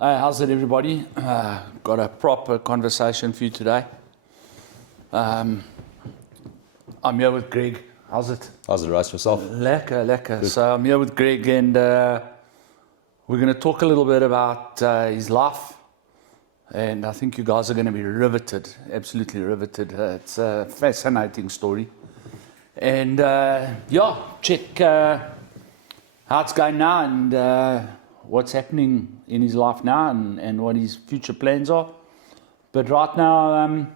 How's it, everybody? Got a proper conversation for you today. I'm here with Greg. How's it? How's it, Rice, yourself? Lekker. So I'm here with Greg, and we're going to talk a little bit about his life. And I think you guys are going to be riveted, absolutely riveted. It's a fascinating story. And check how it's going now and what's happening in his life now and what his future plans are. But right now,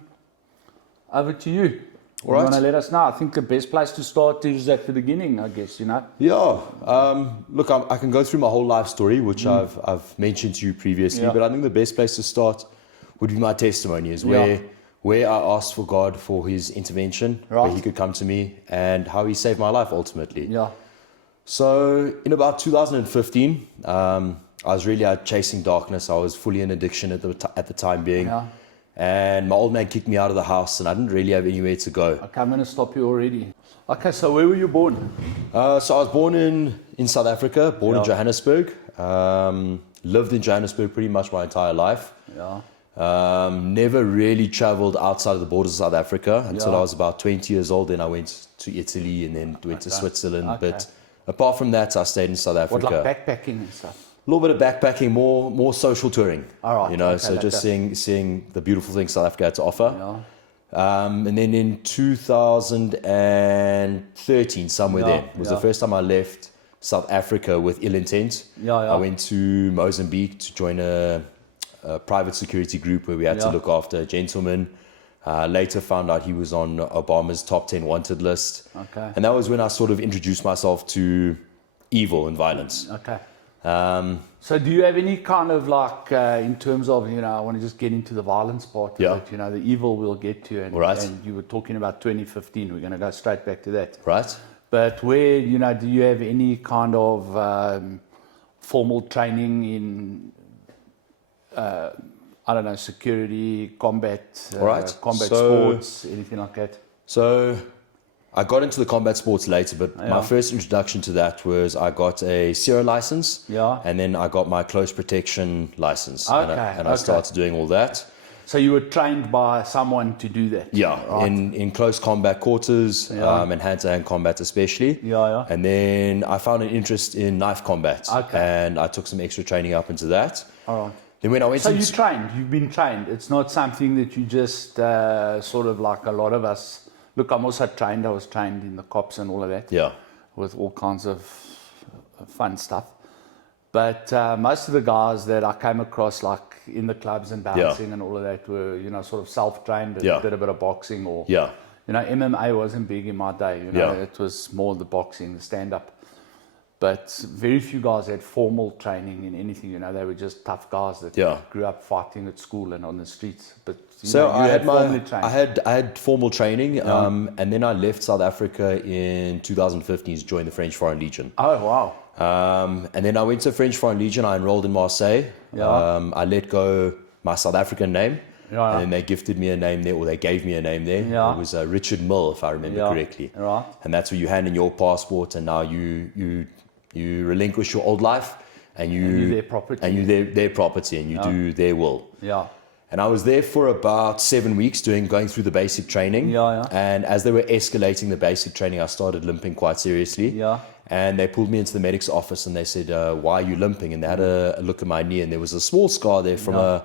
over to you. All right. You want to let us know? I think the best place to start is at the beginning, I guess, Yeah. Look, I can go through my whole life story, which I've mentioned to you previously, but I think the best place to start would be my testimony, is where I asked for God for his intervention, where he could come to me, and how he saved my life ultimately. Yeah. So in about 2015, I was really out chasing darkness. I was fully in addiction at the time being. Yeah. And my old man kicked me out of the house, and I didn't really have anywhere to go. Okay, I'm going to stop you already. Okay, so where were you born? So I was born in South Africa, born in Johannesburg. Lived in Johannesburg pretty much my entire life. Yeah. Never really traveled outside of the borders of South Africa until I was about 20 years old. Then I went to Italy and then went to Switzerland. Okay. But apart from that, I stayed in South Africa. What, like backpacking and stuff? A little bit of backpacking, more social touring. All right. So like just seeing the beautiful things South Africa had to offer. Yeah. And then in 2013, somewhere there, was the first time I left South Africa with ill intent. I went to Mozambique to join a private security group where we had to look after a gentleman. Later found out he was on Obama's top 10 wanted list. Okay. And that was when I sort of introduced myself to evil and violence. Okay. So do you have any kind of in terms of, I want to just get into the violence part of it, the evil we'll get to, and you were talking about 2015, we're going to go straight back to that. Right. But where, do you have any kind of formal training in, security, combat sports, anything like that? So I got into the combat sports later, but my first introduction to that was I got a Sierra license, and then I got my close protection license, and I started doing all that. So you were trained by someone to do that? Yeah, right. in close combat quarters and hand-to-hand combat especially. And then I found an interest in knife combat, and I took some extra training up into that. All right. Then when I went you've been trained. It's not something that you just sort of like a lot of us. Look, I'm also trained. I was trained in the cops and all of that. Yeah. With all kinds of fun stuff. But most of the guys that I came across, like in the clubs and bouncing and all of that, were sort of self-trained and did a bit of boxing or MMA wasn't big in my day. It was more the boxing, the stand-up. But very few guys had formal training in anything. They were just tough guys that grew up fighting at school and on the streets. But I had formal training, and then I left South Africa in 2015 to join the French Foreign Legion. Oh wow! And then I went to French Foreign Legion. I enrolled in Marseille. I let go my South African name, and then they gifted me a name there, or they gave me a name there. It was Richard Mill, if I remember correctly. Right. And that's where you hand in your passport, and now you relinquish your old life, and you're their property, and you do their will. Yeah. And I was there for about 7 weeks going through the basic training. And as they were escalating the basic training, I started limping quite seriously. And they pulled me into the medic's office and they said, why are you limping? And they had a look at my knee, and there was a small scar there from a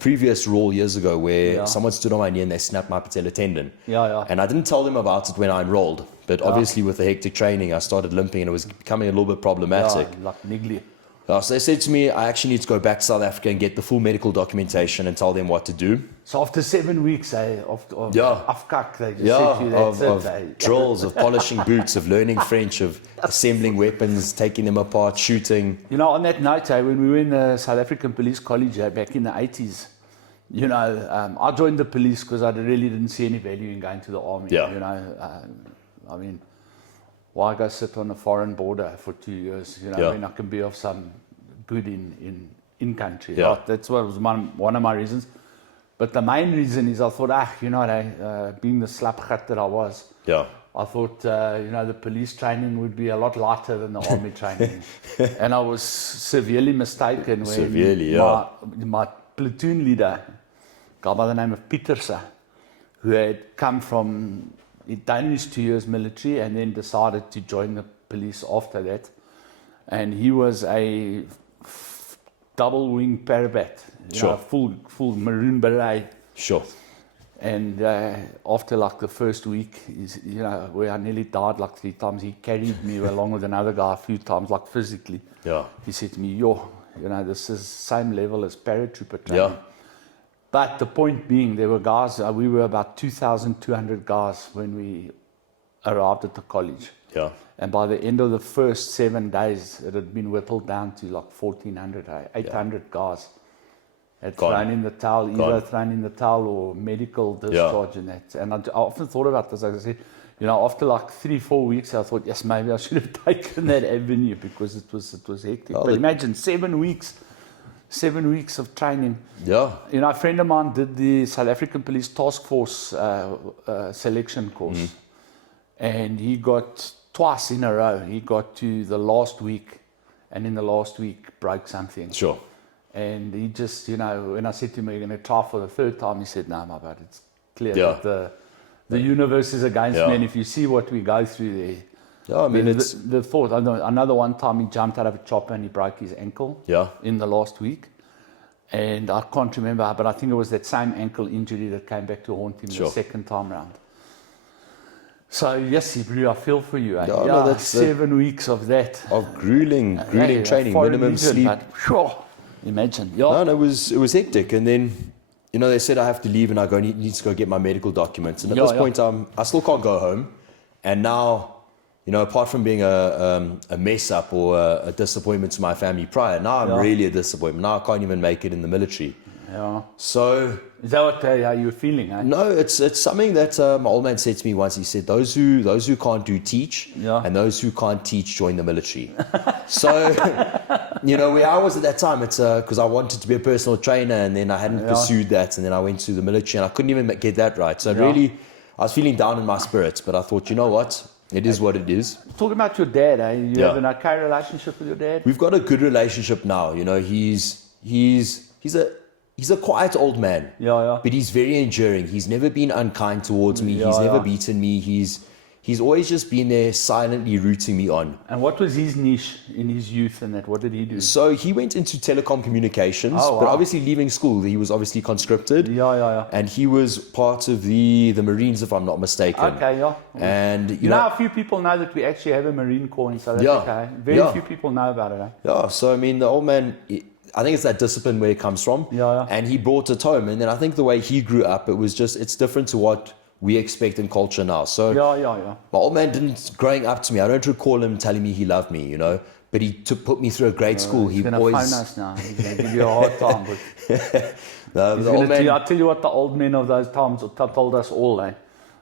previous role years ago where someone stood on my knee and they snapped my patella tendon. And I didn't tell them about it when I enrolled. But obviously with the hectic training, I started limping and it was becoming a little bit problematic. Like niggly. So they said to me, I actually need to go back to South Africa and get the full medical documentation and tell them what to do. So after 7 weeks of afkak, they just said to you, of drills, of polishing boots, of learning French, of assembling weapons, taking them apart, shooting. On that note, when we were in the South African Police College back in the 80s, I joined the police because I really didn't see any value in going to the army. I mean, why go sit on a foreign border for 2 years? When I can be of some good in country. Right? That's what was one of my reasons. But the main reason is I thought, being the slapgat that I was, I thought, the police training would be a lot lighter than the army training. And I was severely mistaken when my platoon leader, a guy by the name of Pieterse, who had come from, he'd done his 2 years military and then decided to join the police after that. And he was a double wing parabat, full maroon beret. Sure. And after like the first week, where I nearly died like 3 times, he carried me along with another guy a few times, like physically. Yeah. He said to me, this is same level as paratrooper training. Yeah. But the point being, there were guys, we were about 2,200 guys when we arrived at the college. Yeah. And by the end of the first 7 days, it had been whittled down to like 1,400, 800 guys had thrown in the towel, either thrown in the towel or medical discharge and that. And I often thought about this. I said, after like 3-4 weeks, I thought, yes, maybe I should have taken that avenue because it was hectic. But imagine 7 weeks of training. Yeah. A friend of mine did the South African Police Task Force selection course, and he got twice in a row. He got to the last week, and in the last week broke something. Sure. And he just, when I said to him, "You're going to try for the 3rd time," he said, "No, my bad. It's clear that the universe is against me, and if you see what we go through there." Yeah, I mean, it's the thought. I know another one time he jumped out of a chopper and he broke his ankle. Yeah. In the last week, and I can't remember, but I think it was that same ankle injury that came back to haunt him the 2nd time round. So yes, Hebrew, I feel for you. No, that's 7 weeks of that. Of grueling training, minimum sleep. Imagine. Yeah. No, it was hectic, and then. They said I have to leave and I need to go get my medical documents. And at this point, I still can't go home. And now, apart from being a mess up or a disappointment to my family prior, now I'm really a disappointment. Now I can't even make it in the military. Yeah. So is that what how you're feeling? Eh? No, it's something that my old man said to me once. He said, "Those who can't do teach, and those who can't teach join the military." So, where I was at that time, it's because I wanted to be a personal trainer, and then I hadn't pursued that, and then I went to the military, and I couldn't even get that right. So really, I was feeling down in my spirits. But I thought, you know what? It is what it is. Talking about your dad, you have an okay relationship with your dad? We've got a good relationship now. He's a quiet old man. But he's very enduring. He's never been unkind towards me. He's never beaten me. He's always just been there silently rooting me on. And what was his niche in his youth and that? What did he do? So he went into telecom communications, but obviously leaving school, he was obviously conscripted. And he was part of the Marines, if I'm not mistaken. Okay, And a few people know that we actually have a Marine Corps in South Africa. Very few people know about it. Yeah, so I mean, the old man, I think it's that discipline where it comes from. And he brought it home. And then I think the way he grew up, it's different to what we expect in culture now. So my old man didn't, growing up to me, I don't recall him telling me he loved me, but he put me through a great school. He's going to phone us now. He's going to give you a hard time. But I'll tell you what the old men of those times told us all.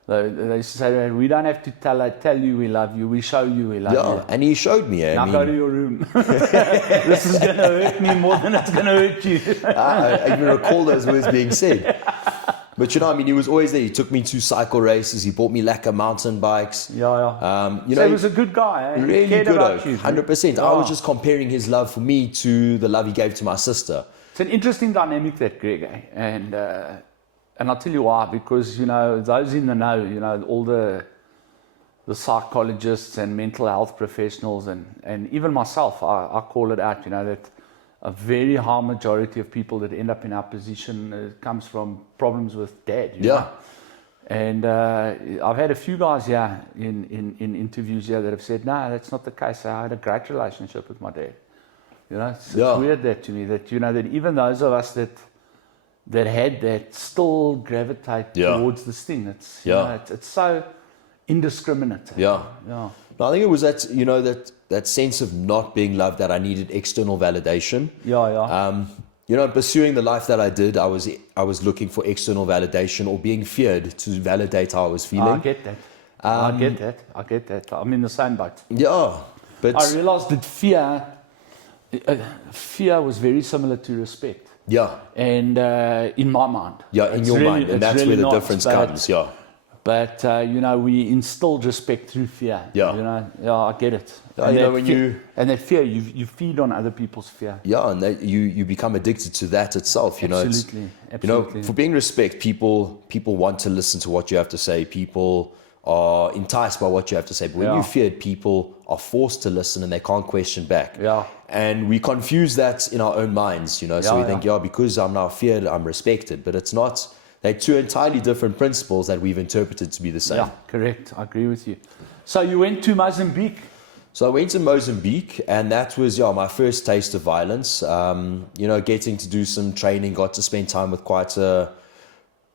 They say, we don't have to tell you we love you. We show you we love you. And he showed me. Now go to your room. This is going to hurt me more than it's going to hurt you. I even recall those words being said. But he was always there. He took me to cycle races. He bought me lacquer mountain bikes. So he was a good guy. Really good, 100%. I was just comparing his love for me to the love he gave to my sister. It's an interesting dynamic, that, Greg. And I'll tell you why. Because, those in the know, all the psychologists and mental health professionals and even myself, I call it out, that a very high majority of people that end up in our position comes from problems with dad. You know? And I've had a few guys here in interviews here that have said, no, that's not the case. I had a great relationship with my dad. It's weird that to me that, that even those of us that had that still gravitate towards this thing. It's, it's so indiscriminate. No, I think it was that, that sense of not being loved, that I needed external validation. Pursuing the life that I did, I was looking for external validation or being feared to validate how I was feeling. I get that. I get that. I'm in the same boat. But I realized that fear was very similar to respect. And in my mind. In your mind. And that's where the difference comes. But, we instilled respect through fear. Yeah. I get it. Yeah, and that fear, you feed on other people's fear. Yeah, and you become addicted to that itself. Absolutely. For being respect, people want to listen to what you have to say. People are enticed by what you have to say. But when you fear, people are forced to listen and they can't question back. Yeah. And we confuse that in our own minds, So we think, because I'm now feared, I'm respected. But it's not. They're two entirely different principles that we've interpreted to be the same. Yeah, correct. I agree with you. So you went to Mozambique? So I went to Mozambique, and that was my first taste of violence. Getting to do some training, got to spend time with quite a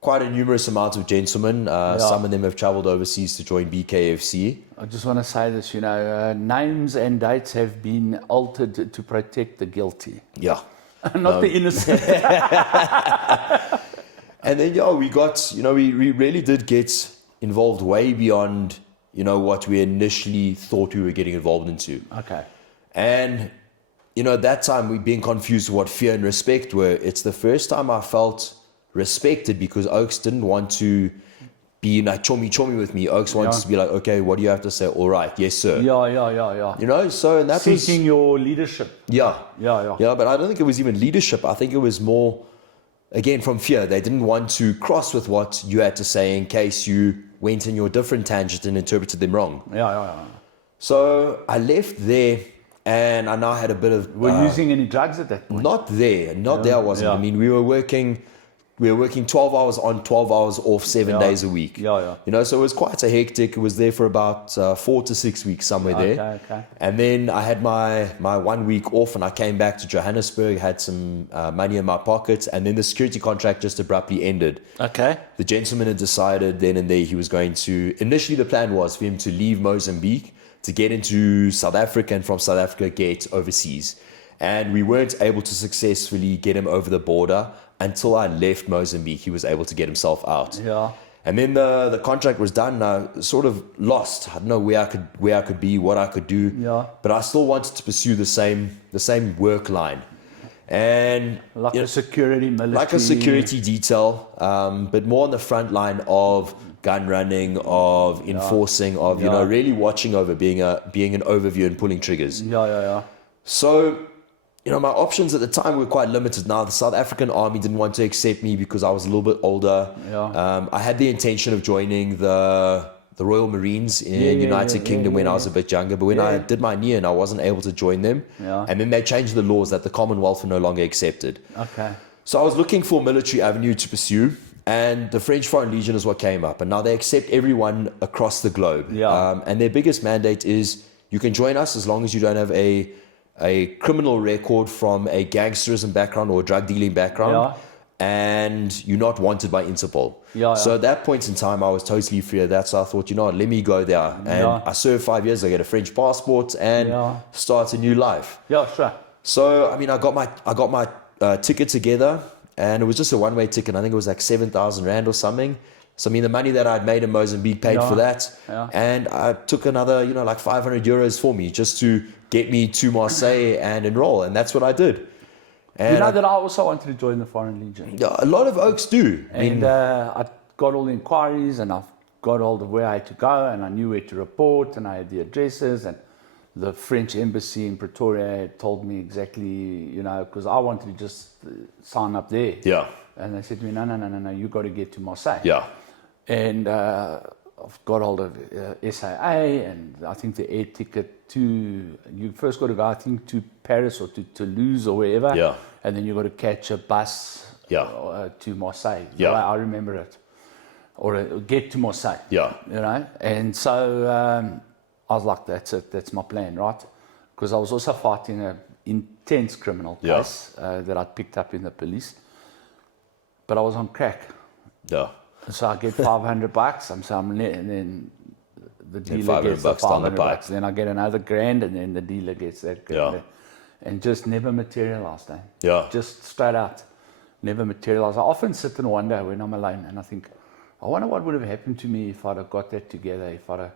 numerous amount of gentlemen. Some of them have travelled overseas to join BKFC. I just want to say this, names and dates have been altered to protect the guilty. Yeah. Not the innocent. And then, we got, we really did get involved way beyond, what we initially thought we were getting involved into. Okay. And, at that time, we'd been confused with what fear and respect were. It's the first time I felt respected because Oaks didn't want to be like chommy with me. Oaks wanted to be like, okay, what do you have to say? All right, yes, sir. Yeah. And that was seeking your leadership. Yeah, but I don't think it was even leadership. I think it was more, again, from fear. They didn't want to cross with what you had to say in case you went in your different tangent and interpreted them wrong. Yeah. So I left there, and I now had a bit of. Were you using any drugs at that point? Not there. There I wasn't. Yeah. I mean, we were working 12 hours on, 12 hours off, 7 days a week. Yeah. So it was quite a hectic. It was there for about 4 to 6 weeks, somewhere there. Okay. And then I had my 1 week off, and I came back to Johannesburg, had some money in my pocket, and then the security contract just abruptly ended. Okay. The gentleman had decided then and there he was going to, initially the plan was for him to leave Mozambique to get into South Africa, and from South Africa get overseas. And we weren't able to successfully get him over the border until I left Mozambique. He was able to get himself out. Yeah. And then the contract was done. I sort of lost. I didn't know where I could be, what I could do. Yeah. But I still wanted to pursue the same work line. And a security military. Like a security detail, but more on the front line of gun running, of enforcing, of really watching over, being an overview and pulling triggers. Yeah. So, my options at the time were quite limited. Now, the South African Army didn't want to accept me because I was a little bit older. Yeah. I had the intention of joining the Royal Marines in United Kingdom when I was a bit younger, but when I did my NEA, I wasn't able to join them. Yeah. And then they changed the laws that the Commonwealth were no longer accepted. Okay. So I was looking for a military avenue to pursue, and the French Foreign Legion is what came up. And now they accept everyone across the globe. Yeah. And their biggest mandate is you can join us as long as you don't have a criminal record from a gangsterism background or a drug dealing background, and you're not wanted by Interpol. So at that point in time, I was totally free of that. So I thought, let me go there. And I served 5 years. I get a French passport and start a new life. Yeah, sure. So, I mean, I got my ticket together, and it was just a one-way ticket. I think it was like 7,000 Rand or something. So, I mean, the money that I'd made in Mozambique paid for that. Yeah. And I took another, like 500 euros for me just to get me to Marseille and enroll. And that's what I did. And that I also wanted to join the Foreign Legion. Yeah, a lot of Oaks do. And I got all the inquiries, and I've got all the where I had to go, and I knew where to report, and I had the addresses, and the French embassy in Pretoria had told me exactly, because I wanted to just sign up there. Yeah. And they said to me, no, you got to get to Marseille. Yeah. And I've got hold of SAA, and I think the air ticket you first got to go, I think, to Paris or to Toulouse or wherever. Yeah. And then you got to catch a bus to Marseille. Yeah. I remember it. Or get to Marseille. Yeah. And so I was like, that's it, that's my plan, right? Because I was also fighting an intense criminal case that I'd picked up in the police. But I was on crack. Yeah. So I get $500, and then the dealer gets the $500. Then I get another grand, and then the dealer gets that grand. Yeah. And just never materialized. Yeah. Just straight out, never materialized. I often sit and wonder when I'm alone, and I think, I wonder what would have happened to me if I'd have got that together, if I'd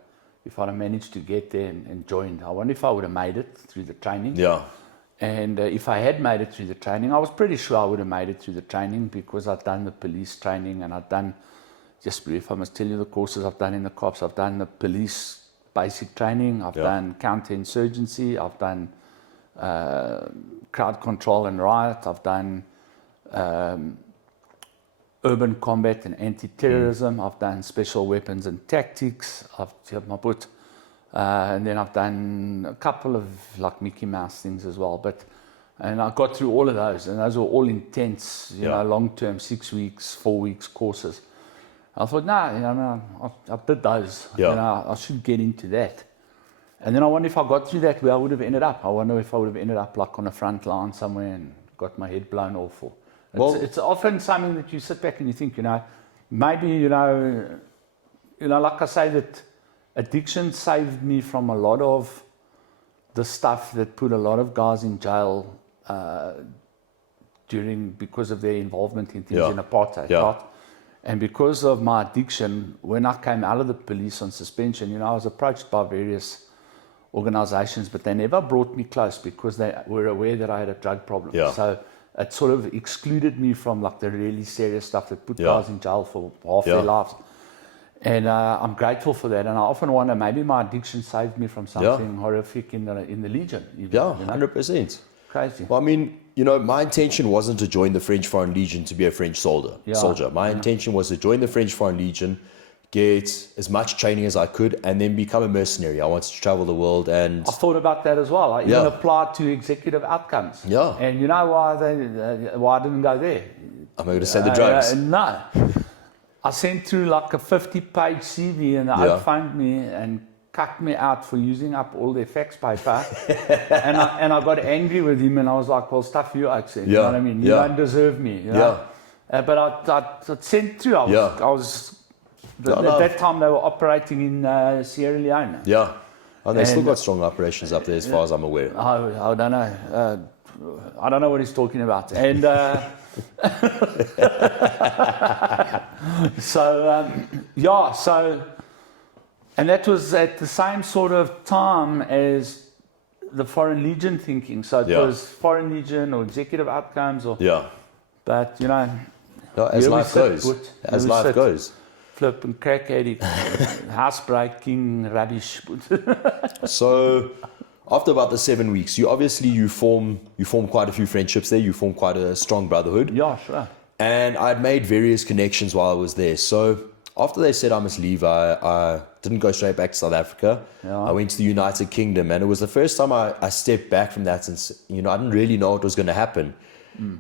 have managed to get there and joined. I wonder if I would have made it through the training. Yeah. And if I had made it through the training, I was pretty sure I would have made it through the training because I'd done the police training and I'd done just brief, I must tell you the courses I've done in the cops. I've done the police basic training. I've done counterinsurgency. I've done crowd control and riot. I've done urban combat and anti-terrorism. I've done special weapons and tactics. And then I've done a couple of like Mickey Mouse things as well. And I got through all of those, and those were all intense, you know, long-term, 6 weeks, 4 weeks courses. I thought, I did those. You know, I should get into that. And then I wonder if I got through that, where I would have ended up. I wonder if I would have ended up like on a front line somewhere and got my head blown off. It's often something that you sit back and you think, you know, maybe, you know, like I say, that addiction saved me from a lot of the stuff that put a lot of guys in jail because of their involvement in things in apartheid. Right? And because of my addiction, when I came out of the police on suspension, you know, I was approached by various organizations, but they never brought me close because they were aware that I had a drug problem. So it sort of excluded me from like the really serious stuff that put guys in jail for half their lives. And I'm grateful for that. And I often wonder, maybe my addiction saved me from something horrific in the Legion. Even, 100%. Crazy. Well, I mean, you know, my intention wasn't to join the French Foreign Legion to be a French soldier. My intention was to join the French Foreign Legion, get as much training as I could, and then become a mercenary. I wanted to travel the world. And I thought about that as well. I even applied to executive outcomes. And you know why I didn't go there? I'm going to say the drugs. No. I sent through like a 50-page CV, and they outfound me and cut me out for using up all their fax paper. and I got angry with him, and I was like, well, stuff you, I said. You know what I mean? You don't deserve me. You know? But I sent through. At that time, they were operating in Sierra Leone. And they still got strong operations up there, as far as I'm aware. I don't know. I don't know what he's talking about. And and that was at the same sort of time as the Foreign Legion thinking. So it was Foreign Legion or executive outcomes, but you know, as life goes. Flip and crack addict, housebreaking, rubbish. So after about the 7 weeks, you form quite a few friendships there. You form quite a strong brotherhood. Yeah, sure. And I'd made various connections while I was there. So after they said I must leave, I didn't go straight back to South Africa. I went to the United Kingdom, and it was the first time I stepped back from that, and you know, I didn't really know what was going to happen.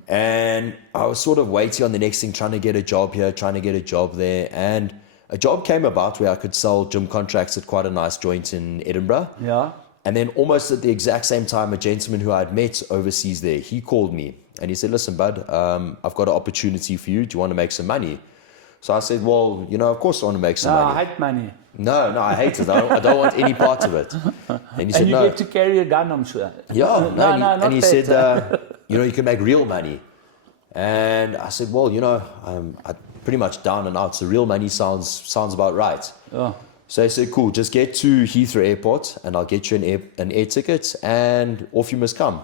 And I was sort of waiting on the next thing, trying to get a job here, trying to get a job there. And a job came about where I could sell gym contracts at quite a nice joint in Edinburgh. And then almost at the exact same time, a gentleman who I'd met overseas there, he called me and he said, listen, bud, I've got an opportunity for you. Do you want to make some money? So I said, well, you know, of course I want to make some money. I hate money. No, I hate it. I don't want any part of it. And he said, you get to carry a gun, I'm sure. And he said, you know, you can make real money. And I said, well, you know, I'm pretty much down and out. So real money sounds about right. So I said, cool, just get to Heathrow Airport and I'll get you an air ticket and off you must come.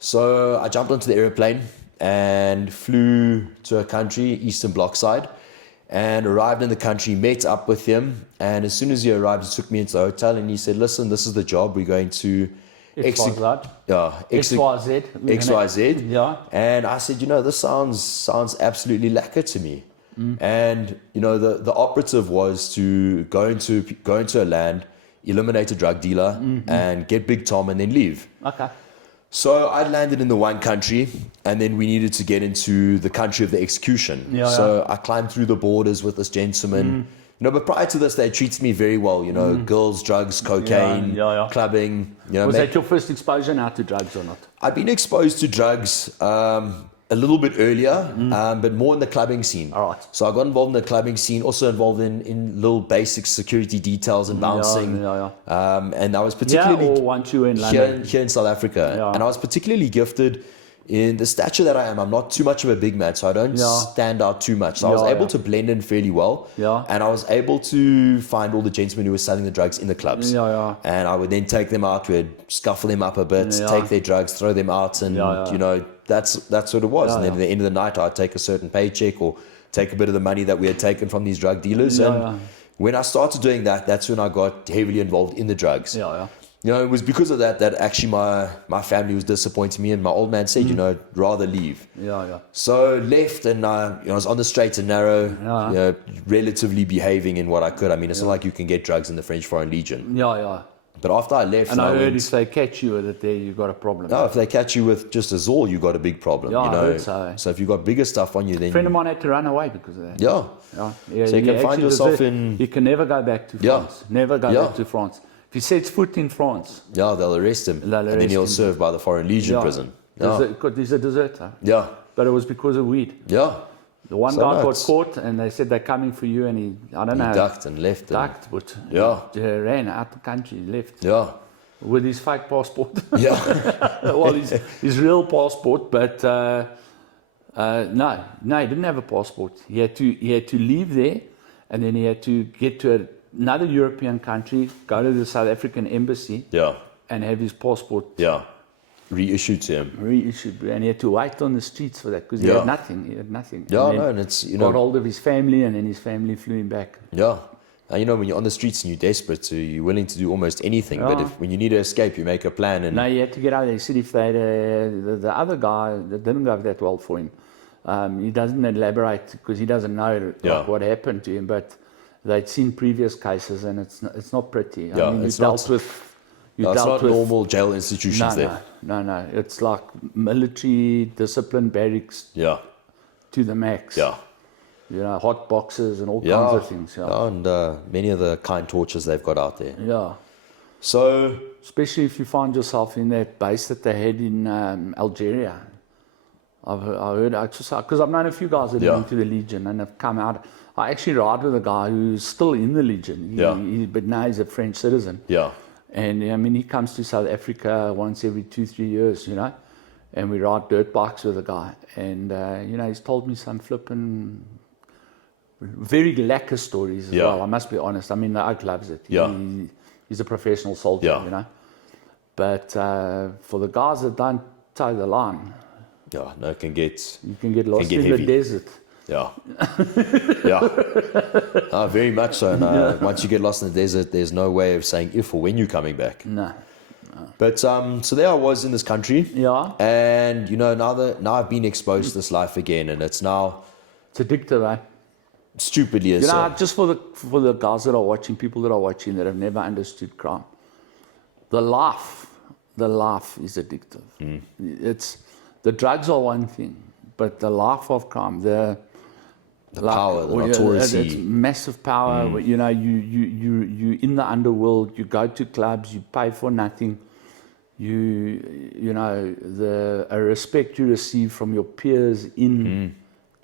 So I jumped onto the airplane and flew to a country, Eastern Bloc side, and arrived in the country, met up with him. And as soon as he arrived, he took me into the hotel and he said, listen, this is the job. We're going to XYZ. XYZ. And I said, you know, this sounds absolutely lacquer to me. And, you know, the operative was to go into a land, eliminate a drug dealer and get Big Tom and then leave. So I landed in the one country and then we needed to get into the country of the execution. So I climbed through the borders with this gentleman. You know, but prior to this, they treated me very well. You know, girls, drugs, cocaine, clubbing. You know, was that your first exposure now to drugs or not? I'd been exposed to drugs a little bit earlier, but more in the clubbing scene. So I got involved in the clubbing scene, also involved in little basic security details and bouncing. And I was particularly here in South Africa. And I was particularly gifted in the stature that I am. I'm not too much of a big man, so I don't stand out too much. So I was able to blend in fairly well. And I was able to find all the gentlemen who were selling the drugs in the clubs. And I would then take them out, we'd scuffle them up a bit, take their drugs, throw them out, and you know, that's what it was. And then at the end of the night, I'd take a certain paycheck or take a bit of the money that we had taken from these drug dealers. And when I started doing that, that's when I got heavily involved in the drugs. You know, it was because of that actually my family was disappointing me, and my old man said, you know, rather leave. So left, and I was on the straight and narrow, you know, relatively behaving in what I could. I mean, it's not like you can get drugs in the French Foreign Legion. But after I left, and I heard if they catch you with it, there you got a problem. No, if they catch you with just a Zol, you got a big problem. Yeah, you know? I heard so. So if you got bigger stuff on you, then a friend of mine had to run away because of that. Yeah. So you can find yourself in. You can never go back to France. Never go back to France. If he sets foot in France, they'll arrest him, and then he'll serve by the Foreign Legion prison. He's a deserter. But it was because of weed. The one guy got caught, and they said they're coming for you, and he ducked and left. But he ran out the country, left. With his fake passport. Well, his real passport, but no, he didn't have a passport. He had to leave there, and then he had to get to another European country, go to the South African embassy, and have his passport reissued to him. And he had to wait on the streets for that because he had nothing. And it's got hold of his family, and then his family flew him back. And you know, when you're on the streets and you're desperate, you're willing to do almost anything. But when you need to escape, you make a plan. And no, you had to get out there. He said if they the other guy that didn't go that well for him. He doesn't elaborate because he doesn't know what happened to him. But they'd seen previous cases, and it's not pretty. I mean, it's not normal jail institutions there. No. It's like military discipline barracks to the max. You know, hot boxes and all kinds of things. And many of the kind tortures they've got out there. So, especially if you find yourself in that base that they had in Algeria. I heard, because I've known a few guys that have been to the Legion and have come out. I actually ride with a guy who's still in the Legion, but now he's a French citizen. And I mean, he comes to South Africa once every 2-3 years, you know, and we ride dirt bikes with a guy. And, you know, he's told me some flipping, very lacquer stories as well, I must be honest. I mean, the Oak loves it. He's a professional soldier, you know. But for the guys that don't toe the line, you can get lost in the desert. Very much so. And, once you get lost in the desert, there's no way of saying if or when you're coming back. No. But so there I was in this country. And you know, now I've been exposed to this life again, and it's addictive, eh? Stupidly is. You know, just for the guys that are watching, people that are watching that have never understood crime, the life is addictive. It's the drugs are one thing, but the life of crime, the power, the notoriety, it's massive power. You know, you in the underworld. You go to clubs. You pay for nothing. You know the respect you receive from your peers in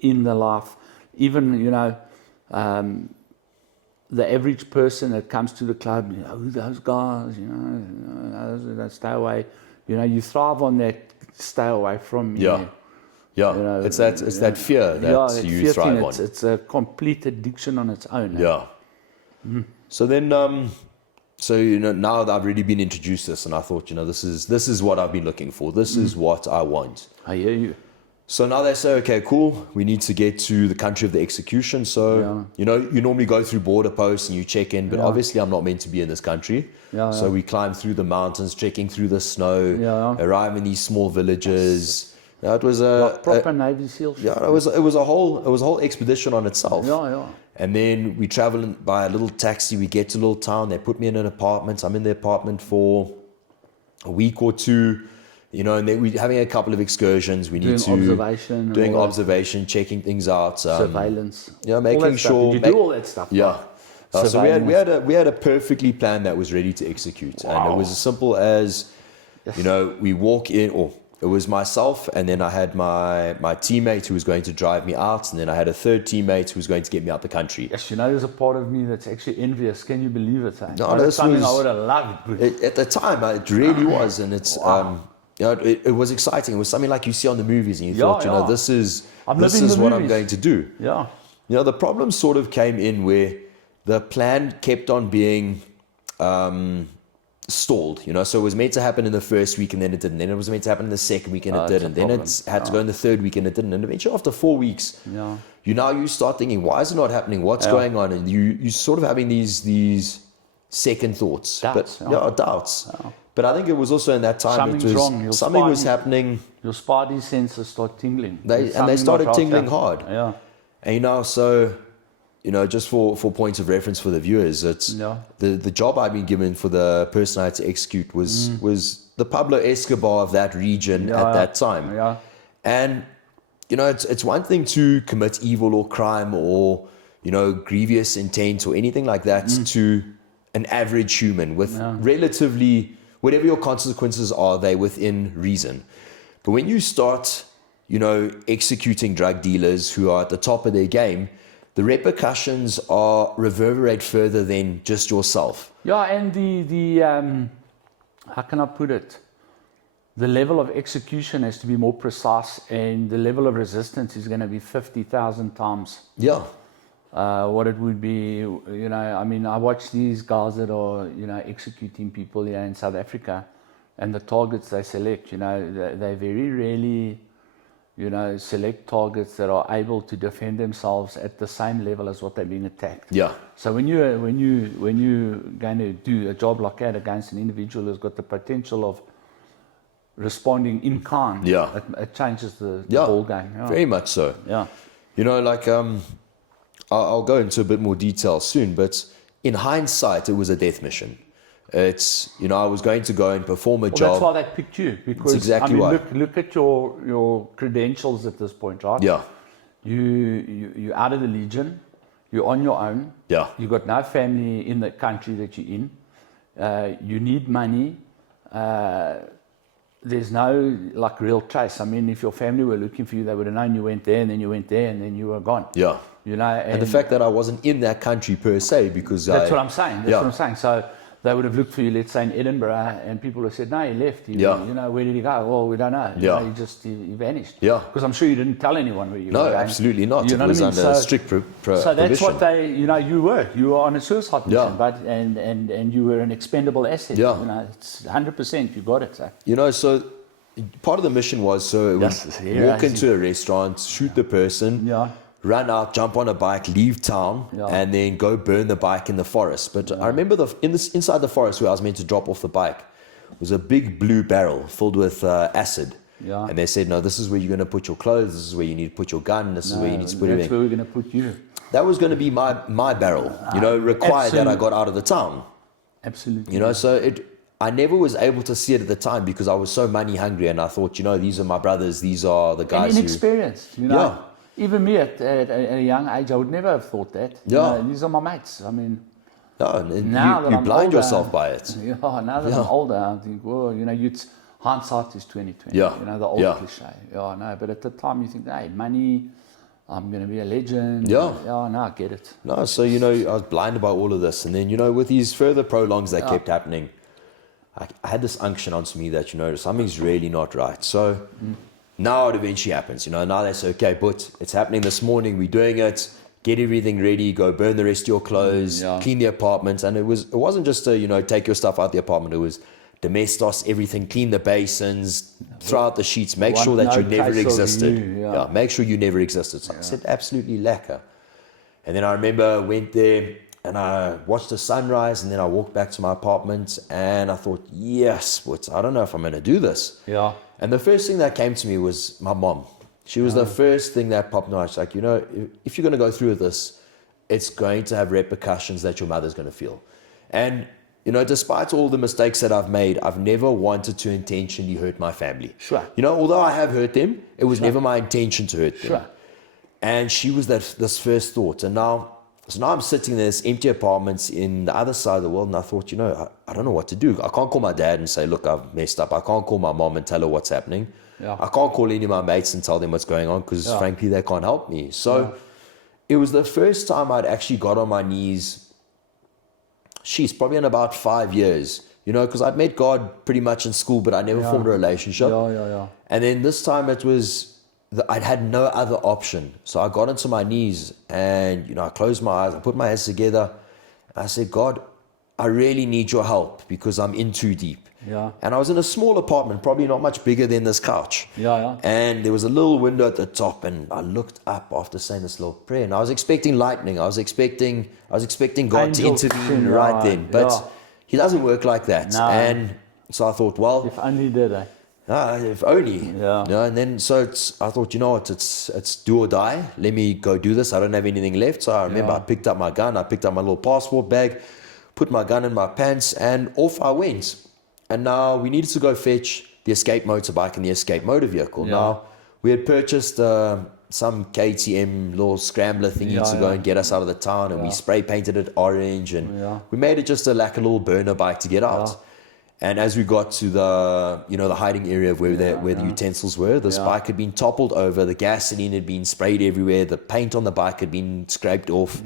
the life. Even, you know, the average person that comes to the club, you know, those guys, you know, stay away. You know, you thrive on that, stay away from me. You know, it's that fear that you thrive on. It's a complete addiction on its own. So then, so you know, now that I've really been introduced to this, and I thought, you know, this is what I've been looking for. This is what I want. I hear you. So now they say, okay, cool, we need to get to the country of the execution. So, you know, you normally go through border posts and you check in, but obviously I'm not meant to be in this country. So we climb through the mountains, trekking through the snow, arrive in these small villages. It was like proper Navy SEAL. It was a whole expedition on itself. And then we travel by a little taxi. We get to a little town. They put me in an apartment. I'm in the apartment for a week or two. You know, and then we're having a couple of excursions. We need doing observation, checking things out, surveillance. Making sure. Did you do all that stuff? So we had a perfectly plan that was ready to execute, and it was as simple as, you know, we walk in, or it was myself, and then I had my teammate who was going to drive me out, and then I had a third teammate who was going to get me out the country. Yes, you know, there's a part of me that's actually envious. Can you believe it? No, that's something I would have loved. At the time, it really was, and it's. You know, it was exciting. It was something like you see on the movies, and you thought, you know, this is what I'm going to do. You know, the problem sort of came in where the plan kept on being stalled, so it was meant to happen in the first week and then it didn't, then it was meant to happen in the second week and it didn't, then it had to go in the third week and it didn't, and eventually after 4 weeks, you start thinking, why is it not happening, what's going on, and you sort of having these second thoughts, doubts. But I think it was also in that time something was happening. Your spidey senses start tingling. They started tingling hard. Yeah. And so just for points of reference for the viewers, it's the job I've been given for the person I had to execute was the Pablo Escobar of that region at that time. Yeah. And it's one thing to commit evil or crime or grievous intent or anything like that to an average human with relatively, whatever your consequences are, they within reason. But when you start, executing drug dealers who are at the top of their game, the repercussions reverberate further than just yourself. Yeah, and the how can I put it? The level of execution has to be more precise, and the level of resistance is going to be 50,000 times. Yeah. What it would be, I watch these guys that are, executing people here in South Africa, and the targets they select, they very rarely, select targets that are able to defend themselves at the same level as what they're being attacked. Yeah. So when you're going to do a job like that against an individual who's got the potential of responding in kind, it changes the whole game. Yeah. Very much so. Yeah. I'll go into a bit more detail soon, but in hindsight, it was a death mission. It's, I was going to go and perform a job. That's why they picked you, because that's exactly why. Look at your credentials at this point, right? Yeah. You're out of the Legion, you're on your own. Yeah. You've got no family in the country that you're in. You need money. There's no real trace. If your family were looking for you, they would have known you went there, and then you went there, and then you were gone. Yeah. And the fact that I wasn't in that country per se, because that's what I'm saying. That's what I'm saying. So they would have looked for you, let's say in Edinburgh, and people would have said, "No, he left. Where did he go? Well, we don't know. He vanished." Yeah. Because I'm sure you didn't tell anyone where you were going. No, absolutely not. It was under strict prohibition. So that's what you were on a suicide mission, but and you were an expendable asset. Yeah. It's 100%. You got it. So. So part of the mission was walk into a restaurant, shoot the person. Yeah. Run out, jump on a bike, leave town, and then go burn the bike in the forest. But I remember inside the forest where I was meant to drop off the bike was a big blue barrel filled with acid. Yeah. And they said, no, this is where you're going to put your clothes, this is where you need to put your gun, this is where you need to put everything. That's where we're going to put you. That was going to be my barrel, required that I got out of the town. Absolutely. So I never was able to see it at the time because I was so money hungry, and I thought, these are my brothers, these are the guys and inexperienced, Yeah. Even me at a young age, I would never have thought that. Yeah. These are my mates. Now you blind yourself by it. Yeah, now that I'm older, I think, hindsight is 20/20. Yeah. The old cliche. Yeah, no, but at the time you think, hey, money, I'm going to be a legend. Yeah. Yeah, no, I get it. No, so, I was blinded by all of this. And then, with these further prolongs that kept happening, I had this unction onto me that, something's really not right. So... Now it eventually happens, now they say, okay, but it's happening this morning, we're doing it, get everything ready, go burn the rest of your clothes, clean the apartment. And it wasn't just to, take your stuff out the apartment, it was domestos, everything, clean the basins, throw out the sheets, make sure that you never existed. Make sure you never existed. So I said, absolutely lacquer. And then I remember I went there and I watched the sunrise, and then I walked back to my apartment and I thought, yes, but I don't know if I'm going to do this. Yeah. And the first thing that came to me was my mom. She was the first thing that popped in my head. She's like, if you're going to go through with this, it's going to have repercussions that your mother's going to feel. And, despite all the mistakes that I've made, I've never wanted to intentionally hurt my family. Sure. Although I have hurt them, it was never my intention to hurt them. Sure. And she was this first thought. And now I'm sitting in this empty apartment in the other side of the world, and I thought, I don't know what to do. I can't call my dad and say, look, I've messed up. I can't call my mom and tell her what's happening. Yeah. I can't call any of my mates and tell them what's going on because, frankly, they can't help me. So it was the first time I'd actually got on my knees, probably in about 5 years, because I'd met God pretty much in school, but I never formed a relationship. And then this time it was... I'd had no other option. So I got onto my knees and, I closed my eyes, I put my hands together. And I said, God, I really need your help because I'm in too deep. Yeah. And I was in a small apartment, probably not much bigger than this couch. Yeah. And there was a little window at the top, and I looked up after saying this little prayer, and I was expecting lightning. I was expecting God to intervene right then. But He doesn't work like that. No. And so I thought, well, if only did I. If only. Yeah. And then I thought, you know what, it's do or die. Let me go do this. I don't have anything left. So I remember I picked up my gun, I picked up my little passport bag, put my gun in my pants, and off I went. And now we needed to go fetch the escape motorbike and the escape motor vehicle. Now we had purchased some KTM little scrambler thingy to go and get us out of the town, and we spray painted it orange, and we made it just like a little burner bike to get out. And as we got to the hiding area of where the utensils were, this bike had been toppled over, the gasoline had been sprayed everywhere, the paint on the bike had been scraped off.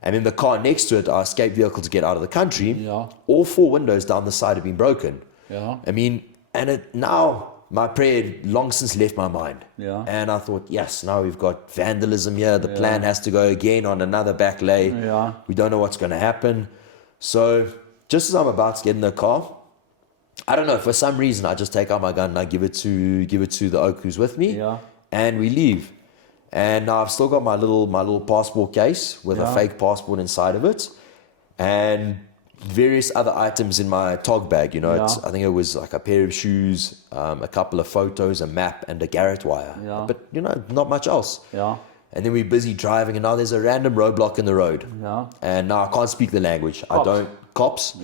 And in the car next to it, our escape vehicle to get out of the country, all 4 windows down the side had been broken. I mean, and now my prayer had long since left my mind. And I thought, yes, now we've got vandalism here. The plan has to go again on another back lay. We don't know what's going to happen. So just as I'm about to get in the car, I don't know, for some reason, I just take out my gun and I give it to the oak who's with me, and we leave. And now I've still got my little passport case with a fake passport inside of it, and various other items in my tog bag. You know, I think it was like a pair of shoes, a couple of photos, a map, and a Garrett wire. But you know, not much else. And then we're busy driving, and now there's a random roadblock in the road. And now I can't speak the language. Cops.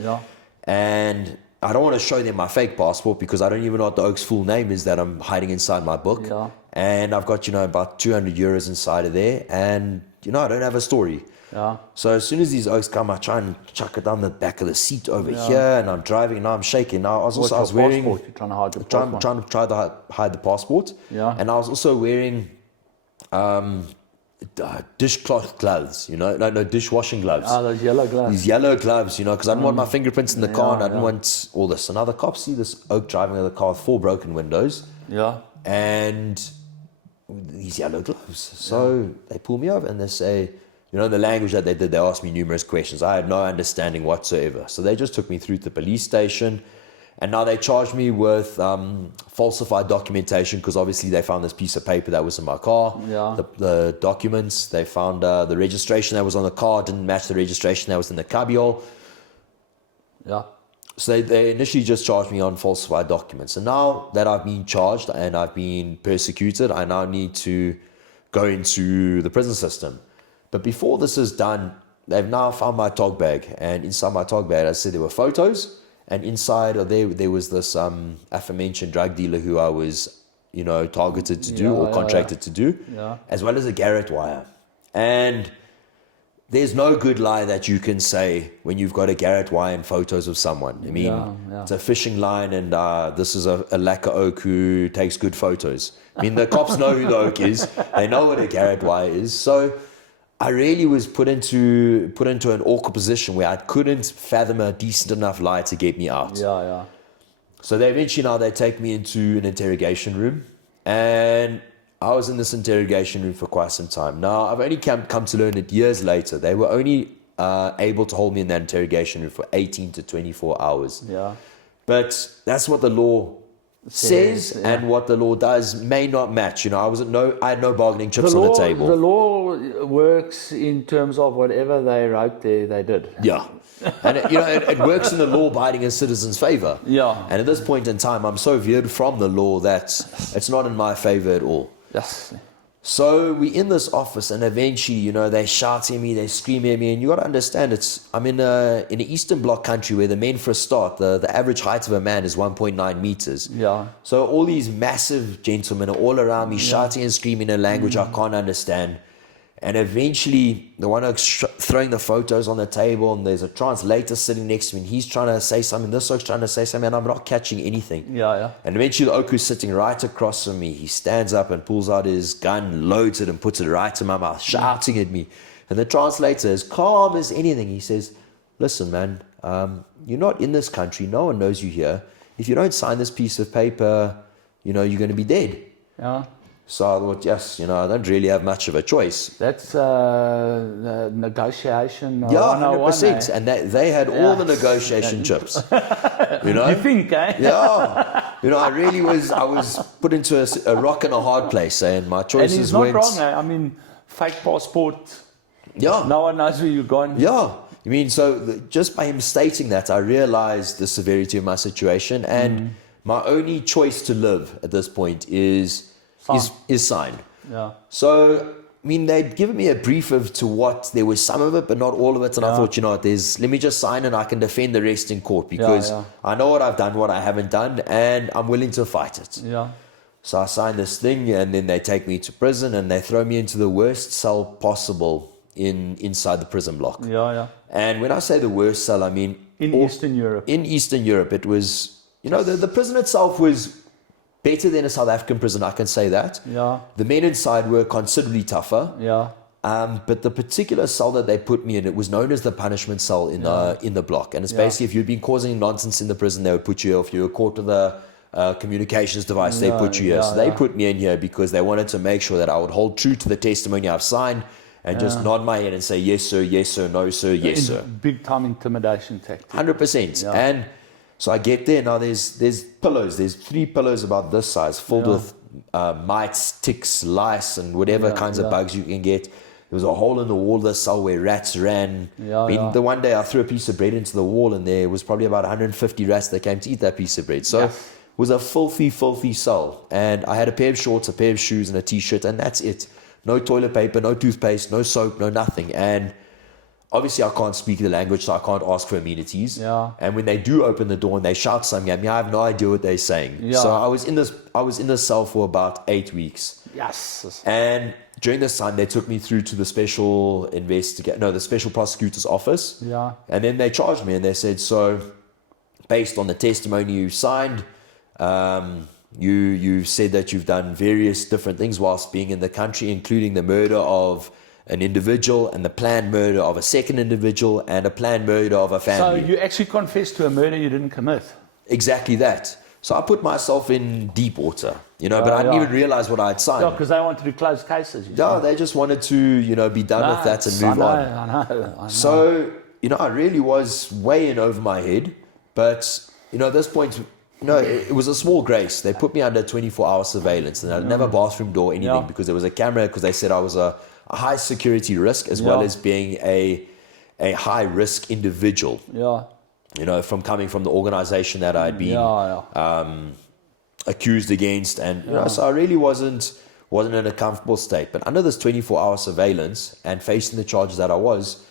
And I don't want to show them my fake passport because I don't even know what the oak's full name is that I'm hiding inside my book. And I've got, about 200 euros inside of there. And, I don't have a story. So as soon as these oaks come, I try and chuck it down the back of the seat over here. And I'm driving, and now I'm shaking. Now I was wearing... You're trying to hide the passport. Trying to hide the passport. And I was also wearing... dishcloth gloves, no dishwashing gloves. Those yellow gloves. These yellow gloves, because I didn't want my fingerprints in the car, and I didn't want all this. And now the cops see this oak driving in the car with 4 broken windows. And these yellow gloves. So they pull me over and they say, the language that they did, they asked me numerous questions. I had no understanding whatsoever. So they just took me through to the police station. And now they charged me with falsified documentation because obviously they found this piece of paper that was in my car. The documents, they found the registration that was on the car didn't match the registration that was in the cabiole. So they initially just charged me on falsified documents. And now that I've been charged and I've been persecuted, I now need to go into the prison system. But before this is done, they've now found my tog bag. And inside my tog bag, as I said, there were photos. And inside of there was this aforementioned drug dealer who I was, targeted to do or contracted to do, as well as a Garrett wire. And there's no good lie that you can say when you've got a Garrett wire and photos of someone. I mean, it's a fishing line, and this is a lacquer oak who takes good photos. I mean, the cops know who the oak is. They know what a Garrett wire is. So I really was put into an awkward position where I couldn't fathom a decent enough lie to get me out. So they take me into an interrogation room, and I was in this interrogation room for quite some time. Now, I've only come to learn it years later. They were only able to hold me in that interrogation room for 18 to 24 hours. But that's what the law says, and what the law does may not match. I had no bargaining chips on the table. The law works in terms of whatever they wrote there, they did. And it works in the law-abiding citizen's favor. And at this point in time, I'm so veered from the law that it's not in my favor at all. So we're in this office, and eventually, they shout at me, they scream at me, and you got to understand, I'm in an Eastern Bloc country where the men, for a start, the average height of a man is 1.9 meters. So all these massive gentlemen are all around me, shouting and screaming in a language I can't understand. And eventually, the one oak's throwing the photos on the table, and there's a translator sitting next to me, and he's trying to say something, this oak's trying to say something, and I'm not catching anything. And eventually, the oak who's sitting right across from me, he stands up and pulls out his gun, loads it, and puts it right in my mouth, shouting at me. And the translator is calm as anything. He says, listen, man, you're not in this country. No one knows you here. If you don't sign this piece of paper, you're going to be dead. So I thought, yes, I don't really have much of a choice. That's negotiation. Yeah, 100%. And they had all the negotiation chips. You think, eh? Yeah. I really was. I was put into a rock and a hard place, and my choices And he's not went. wrong. I mean, fake passport. Yeah. No one knows where you're going. Yeah. I mean, so just by him stating that, I realized the severity of my situation, and my only choice to live at this point is sign. Yeah. So, I mean, they'd given me a brief to what there was some of it, but not all of it. And I thought, let me just sign and I can defend the rest in court because I know what I've done, what I haven't done, and I'm willing to fight it. Yeah. So I signed this thing, and then they take me to prison and they throw me into the worst cell possible inside the prison block. Yeah, yeah. And when I say the worst cell, I mean Eastern Europe. In Eastern Europe, it was, the prison itself was better than a South African prison, I can say that. Yeah. The men inside were considerably tougher. Yeah. But the particular cell that they put me in, it was known as the punishment cell in the block. And it's basically, if you'd been causing nonsense in the prison, they would put you, if you were caught with a communications device, they put you here. So they put me in here because they wanted to make sure that I would hold true to the testimony I've signed and just nod my head and say, yes, sir, no, sir, yes, sir. Big time intimidation tactic. 100%. Yeah. And so I get there. Now there's pillows. There's 3 pillows about this size filled with mites, ticks, lice, and whatever kinds of bugs you can get. There was a hole in the wall of the cell where rats ran. The one day I threw a piece of bread into the wall and there was probably about 150 rats that came to eat that piece of bread. So it was a filthy, filthy cell. And I had a pair of shorts, a pair of shoes, and a t-shirt, and that's it. No toilet paper, no toothpaste, no soap, no nothing. And obviously I can't speak the language, so I can't ask for amenities. Yeah. And when they do open the door and they shout something at me, I have no idea what they're saying. Yeah. So I was in this cell for about 8 weeks. Yes. And during this time, they took me through to the special prosecutor's office. Yeah. And then they charged me and they said, so based on the testimony you signed, you said that you've done various different things whilst being in the country, including the murder of an individual and the planned murder of a second individual and a planned murder of a family. So you actually confessed to a murder you didn't commit? Exactly that. So I put myself in deep water, but I didn't even realize what I had signed. Yeah, because they wanted to close cases. No, they just wanted to, be done with that and move on. I know. So, I really was way in over my head. But, at this point, it was a small grace. They put me under 24-hour surveillance and I didn't have a bathroom door or anything because there was a camera, because they said I was a high security risk as well as being a high risk individual. Yeah. From coming from the organization that I'd been accused against. And, so I really wasn't in a comfortable state. But under this 24-hour surveillance and facing the charges that I was,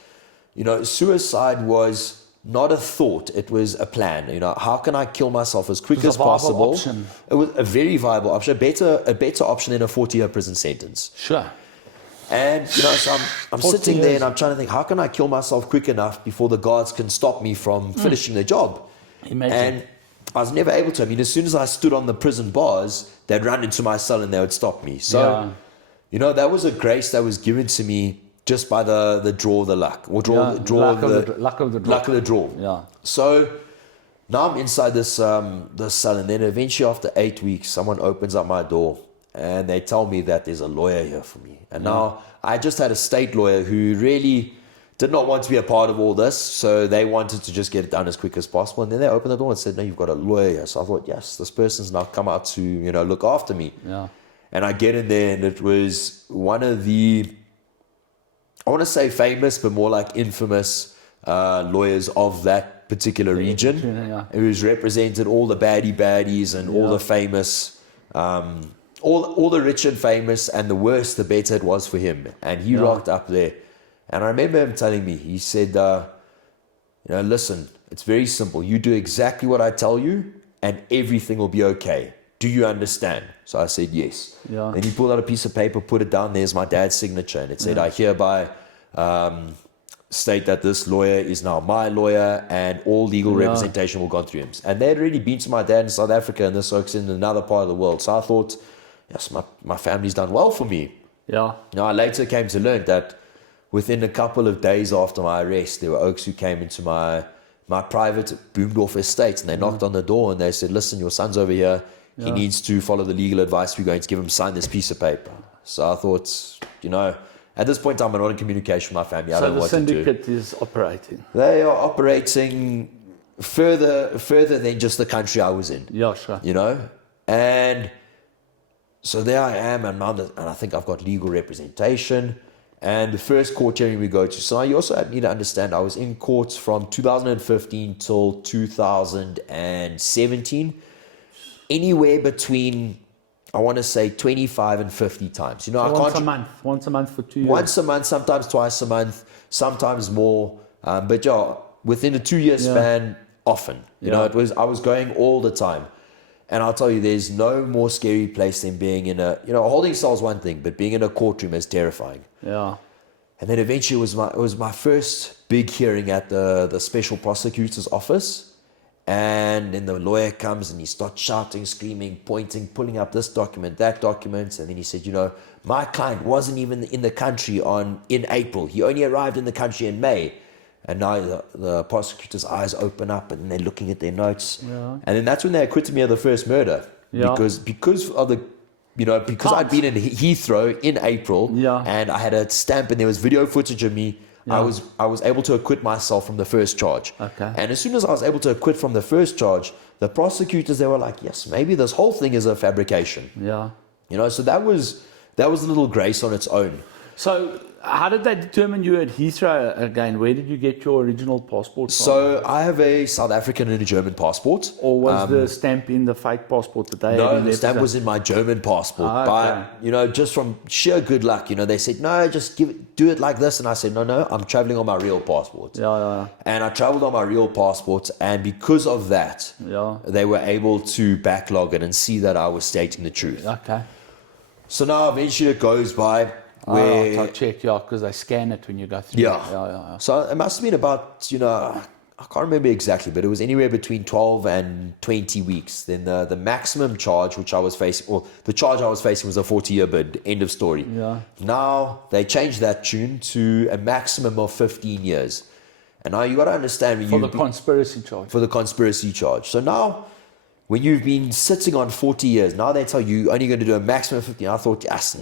suicide was not a thought, it was a plan. How can I kill myself as quick as possible? Option. It was a very viable option, a better option than a 40-year prison sentence. Sure. And, so I'm sitting there and I'm trying to think, how can I kill myself quick enough before the guards can stop me from finishing the job? Imagine. And I was never able to. I mean, as soon as I stood on the prison bars, they'd run into my cell and they would stop me. So, that was a grace that was given to me just by the draw of the luck. Or luck of the draw. Yeah. So now I'm inside this cell, and then eventually after 8 weeks, someone opens up my door and they tell me that there's a lawyer here for me. And now I just had a state lawyer who really did not want to be a part of all this. So they wanted to just get it done as quick as possible. And then they opened the door and said, no, you've got a lawyer here. So I thought, yes, this person's now come out to, look after me. Yeah. And I get in there and it was one of the, I want to say famous, but more like infamous lawyers of that particular region. Who's represented all the baddies and all the famous, all the rich and famous, and the worse, the better it was for him. And he rocked up there. And I remember him telling me, he said, listen, it's very simple. You do exactly what I tell you and everything will be okay. Do you understand? So I said, yes. Yeah. Then he pulled out a piece of paper, put it down. There's my dad's signature. And it said, I hereby state that this lawyer is now my lawyer and all legal representation will go through him. And they had already been to my dad in South Africa and this oak's in another part of the world. So I thought, yes, my family's done well for me. Yeah. Now, I later came to learn that within a couple of days after my arrest, there were oaks who came into my private Boomdorf estate and they knocked on the door and they said, listen, your son's over here. He needs to follow the legal advice we're going to give him, sign this piece of paper. So I thought, at this point, I'm not in communication with my family. I don't know what to do. So the syndicate is operating? They are operating further than just the country I was in. Yeah, sure. And so there I am, and I think I've got legal representation. And the first court hearing we go to, so you also need to understand, I was in court from 2015 till 2017, anywhere between, I want to say 25 and 50 times. So once a month for 2 years. Once a month, sometimes twice a month, sometimes more. But within a 2 year span, often. I was going all the time. And I'll tell you, there's no more scary place than being in a holding cell is one thing, but being in a courtroom is terrifying. Yeah. And then eventually it was my first big hearing at the special prosecutor's office. And then the lawyer comes and he starts shouting, screaming, pointing, pulling up this document, that document. And then he said, my client wasn't even in the country in April. He only arrived in the country in May. And now the prosecutor's eyes open up and they're looking at their notes. Yeah. And then that's when they acquitted me of the first murder. Yeah. Because of the, I'd been in Heathrow in April. Yeah. And I had a stamp and there was video footage of me. Yeah. I was able to acquit myself from the first charge. Okay. And as soon as I was able to acquit from the first charge, the prosecutors, they were like, yes, maybe this whole thing is a fabrication. Yeah. So that was a little grace on its own. So how did they determine you at Heathrow again? Where did you get your original passport from? So I have a South African and a German passport. Or was the stamp in the fake passport that they had? No, the stamp was in my German passport. Okay. But, just from sheer good luck, they said, no, just do it like this. And I said, no, I'm traveling on my real passport. Yeah. And I traveled on my real passport. And because of that, they were able to backlog it and see that I was stating the truth. Okay. So now eventually it goes by. I'll check, because they scan it when you go through. Yeah. So it must have been about, I can't remember exactly, but it was anywhere between 12 and 20 weeks. Then the maximum charge which I was facing, or the charge I was facing was a 40-year bid, end of story. Yeah. Now they changed that tune to a maximum of 15 years. And now you got to understand. For the conspiracy charge. For the conspiracy charge. So now, when you've been sitting on 40 years, now they tell you you're only going to do a maximum of 15. I thought, yes,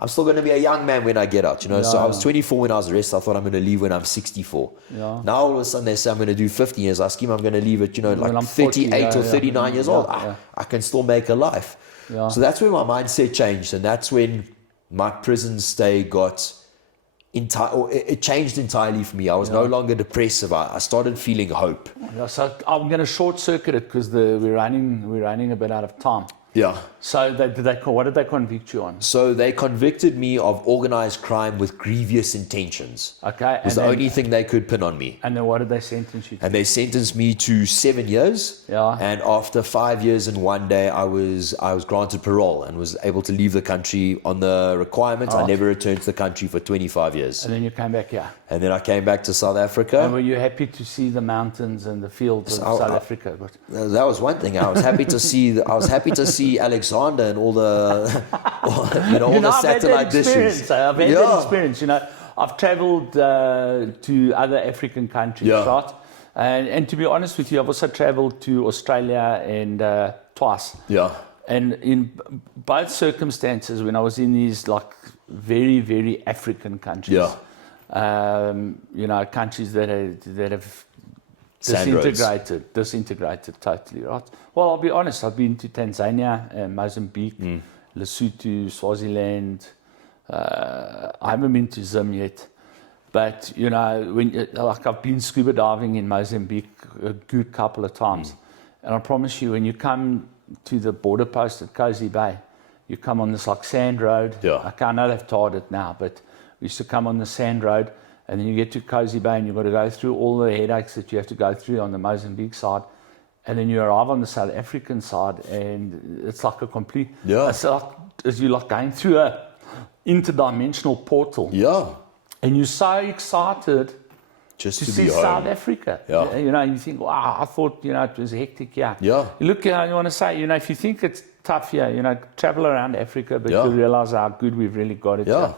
I'm still going to be a young man when I get out. So I was 24 when I was arrested. I thought I'm going to leave when I'm 64. Yeah. Now all of a sudden they say I'm going to do 15 years. I scheme I'm going to leave at, like 38 or 39 years old. I can still make a life. Yeah. So that's when my mindset changed. And that's when my prison stay it changed entirely for me. I was no longer depressive. I started feeling hope. Yeah, so I'm going to short circuit it because we're running a bit out of time. Yeah. So what did they convict you on? So they convicted me of organized crime with grievous intentions. Okay. It was the only thing they could pin on me. And then what did they sentence you to? And they sentenced me to 7 years. Yeah. And after 5 years and 1 day, I was granted parole and was able to leave the country on the requirement. I never returned to the country for 25 years. And then you came back here. And then I came back to South Africa. And were you happy to see the mountains and the fields of South Africa? That was one thing. I was happy to see Alexander and all the all the satellite dishes. I've had that experience. I've travelled to other African countries, right? And to be honest with you, I've also travelled to Australia and twice. Yeah. And in both circumstances, when I was in these like very, very African countries, countries that have disintegrated totally, right? Well, I'll be honest, I've been to Tanzania, Mozambique, Lesotho, Swaziland. I haven't been to Zim yet. But, I've been scuba diving in Mozambique a good couple of times. And I promise you, when you come to the border post at Cozy Bay, you come on this like sand road. Yeah. I know they've tarred it now, but we used to come on the sand road. And then you get to Cozy Bay and you've got to go through all the headaches that you have to go through on the Mozambique side. And then you arrive on the South African side and it's like a complete... Yeah. It's like going through a interdimensional portal. Yeah. And you're so excited just to see home. South Africa. Yeah. You think, wow, I thought, it was hectic here. Yeah. You look, you want to say, if you think it's tough here, travel around Africa, but you realize how good we've really got it here.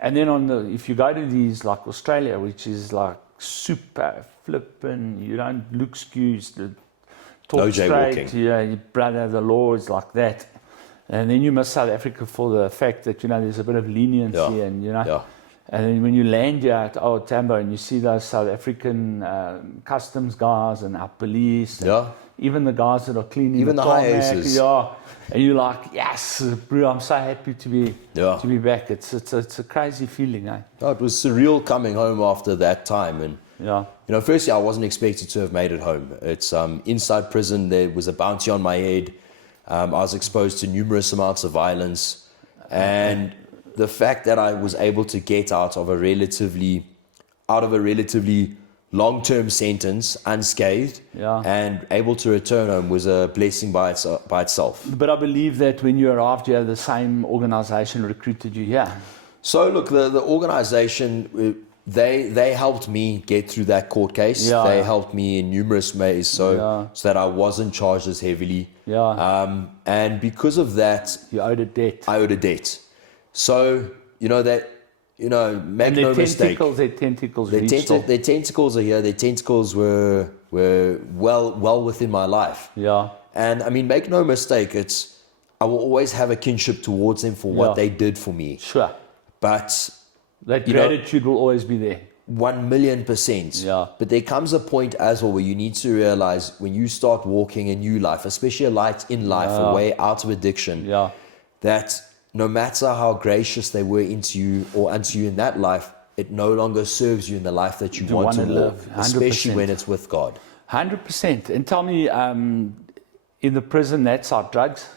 And then if you go to these like Australia, which is like super flippin', you don't look skews, the talk no straight, jaywalking. Your brother, the law is like that. And then you miss South Africa for the fact that, there's a bit of leniency and, and then when you land here at Old Tambo and you see those South African customs guys and our police, and even the guys that are cleaning even the high aces. And you're like, yes, bro, I'm so happy to be back. It's a crazy feeling, eh? Oh, it was surreal coming home after that time. And firstly, I wasn't expected to have made it home. It's inside prison. There was a bounty on my head. I was exposed to numerous amounts of violence, and the fact that I was able to get out of a relatively long-term sentence unscathed and able to return home was a blessing by itself. But I believe that when you arrived here, the same organization recruited you here. So look, the organization, they helped me get through that court case. They helped me in numerous ways so that I wasn't charged as heavily. And because of that, you owed a debt. I owed a debt. So, make no mistake. Their tentacles are here. Their tentacles were well within my life. And I mean, make no mistake, I will always have a kinship towards them for what they did for me. Sure. But that gratitude will always be there. 1,000,000%. But there comes a point as well where you need to realize when you start walking a new life, especially a light in life, a way out of addiction, that no matter how gracious they were into you or unto you in that life, it no longer serves you in the life that you want to live, especially when it's with God. 100%. And tell me, in the prison, that side, drugs?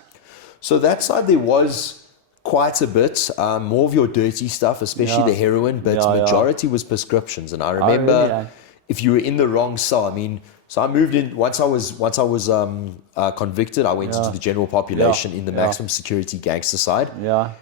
So that side, there was quite a bit, more of your dirty stuff, especially the heroin, but majority was prescriptions. And I remember if you were in the wrong cell, I mean, so I moved in, once I was convicted, I went into the general population in the maximum security gangster side.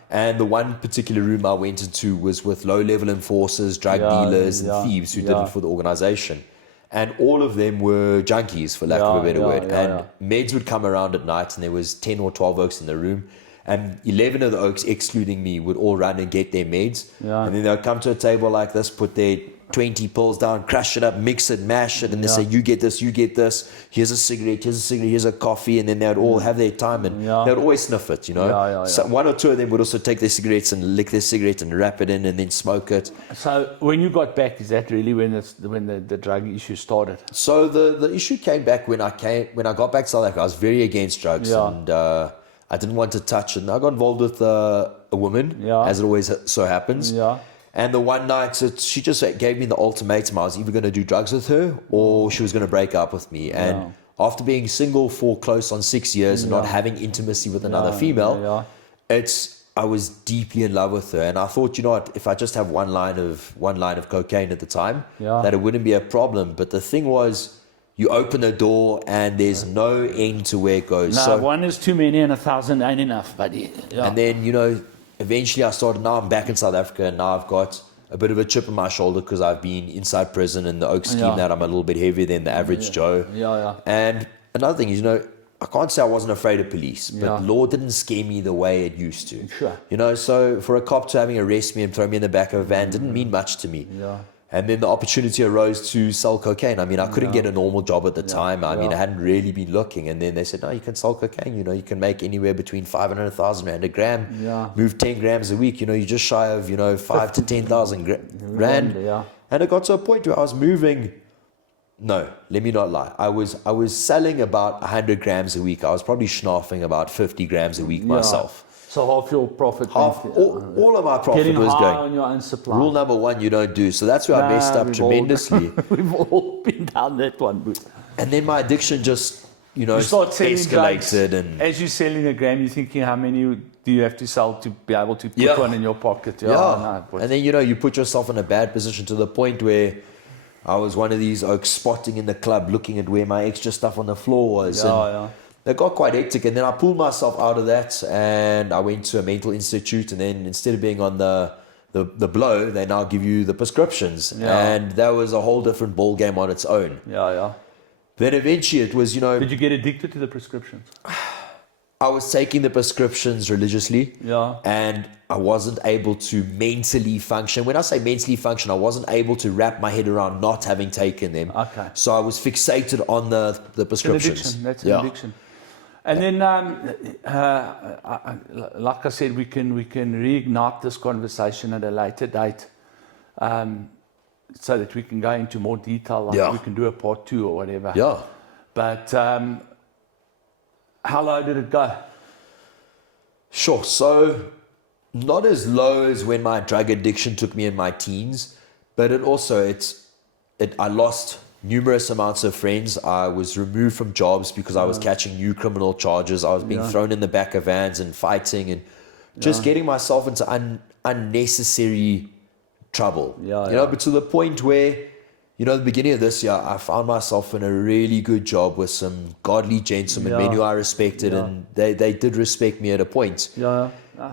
And the one particular room I went into was with low-level enforcers, drug dealers, and thieves who did it for the organization. And all of them were junkies, for lack of a better word. And meds would come around at night, and there was 10 or 12 oaks in the room. And 11 of the oaks, excluding me, would all run and get their meds. And then they would come to a table like this, put their 20 pills down, crush it up, mix it, mash it, and they say, you get this, here's a cigarette, here's a coffee, and then they would all have their time, and they would always sniff it, So one or two of them would also take their cigarettes and lick their cigarette and wrap it in and then smoke it. So when you got back, is that really when the drug issue started? So the issue came back when I got back to South Africa. I was very against drugs, and I didn't want to touch it. And I got involved with a woman, as it always so happens. And the one night, she just gave me the ultimatum. I was either going to do drugs with her or she was going to break up with me. And after being single for close on 6 years and not having intimacy with another female, I was deeply in love with her. And I thought, if I just have one line of cocaine at the time, that it wouldn't be a problem. But the thing was, you open a door and there's no end to where it goes. No, one is too many and 1,000 ain't enough, buddy. And then, eventually now I'm back in South Africa, and now I've got a bit of a chip on my shoulder because I've been inside prison and the Oak scheme that I'm a little bit heavier than the average Joe. And another thing is, I can't say I wasn't afraid of police, but law didn't scare me the way it used to. So for a cop to having arrest me and throw me in the back of a van didn't mean much to me. And then the opportunity arose to sell cocaine. I mean, I couldn't get a normal job at the time. I mean, I hadn't really been looking. And then they said, no, you can sell cocaine. You can make anywhere between 500 and 1,000 rand a gram. Move 10 grams a week. You're just shy of, 5 to 10,000 rand. And it got to a point where I was moving. No, let me not lie. I was selling about 100 grams a week. I was probably schnaufing about 50 grams a week myself. So half your profit. All of my profit was going. On your own supply. Rule number one, you don't do. So that's where I messed up tremendously. We've all been down that one. And then my addiction just, you start escalated. Drugs, and as you're selling a gram, you're thinking, how many do you have to sell to be able to put one in your pocket? And then, you put yourself in a bad position to the point where I was one of these oaks spotting in the club, looking at where my extra stuff on the floor was. It got quite hectic, and then I pulled myself out of that, and I went to a mental institute, and then instead of being on the blow, they now give you the prescriptions, and that was a whole different ball game on its own. Then eventually it was, Did you get addicted to the prescriptions? I was taking the prescriptions religiously. Yeah. And I wasn't able to mentally function. When I say mentally function, I wasn't able to wrap my head around not having taken them. Okay. So I was fixated on the prescriptions. That's an addiction. And then, like I said, we can reignite this conversation at a later date, so that we can go into more detail. Like we can do a part 2 or whatever. Yeah. But how low did it go? Sure. So not as low as when my drug addiction took me in my teens, but I lost numerous amounts of friends. I was removed from jobs because I was catching new criminal charges. I was being thrown in the back of vans and fighting and just getting myself into unnecessary trouble. But to the point where, the beginning of this year, I found myself in a really good job with some godly gentlemen, men who I respected, and they did respect me at a point.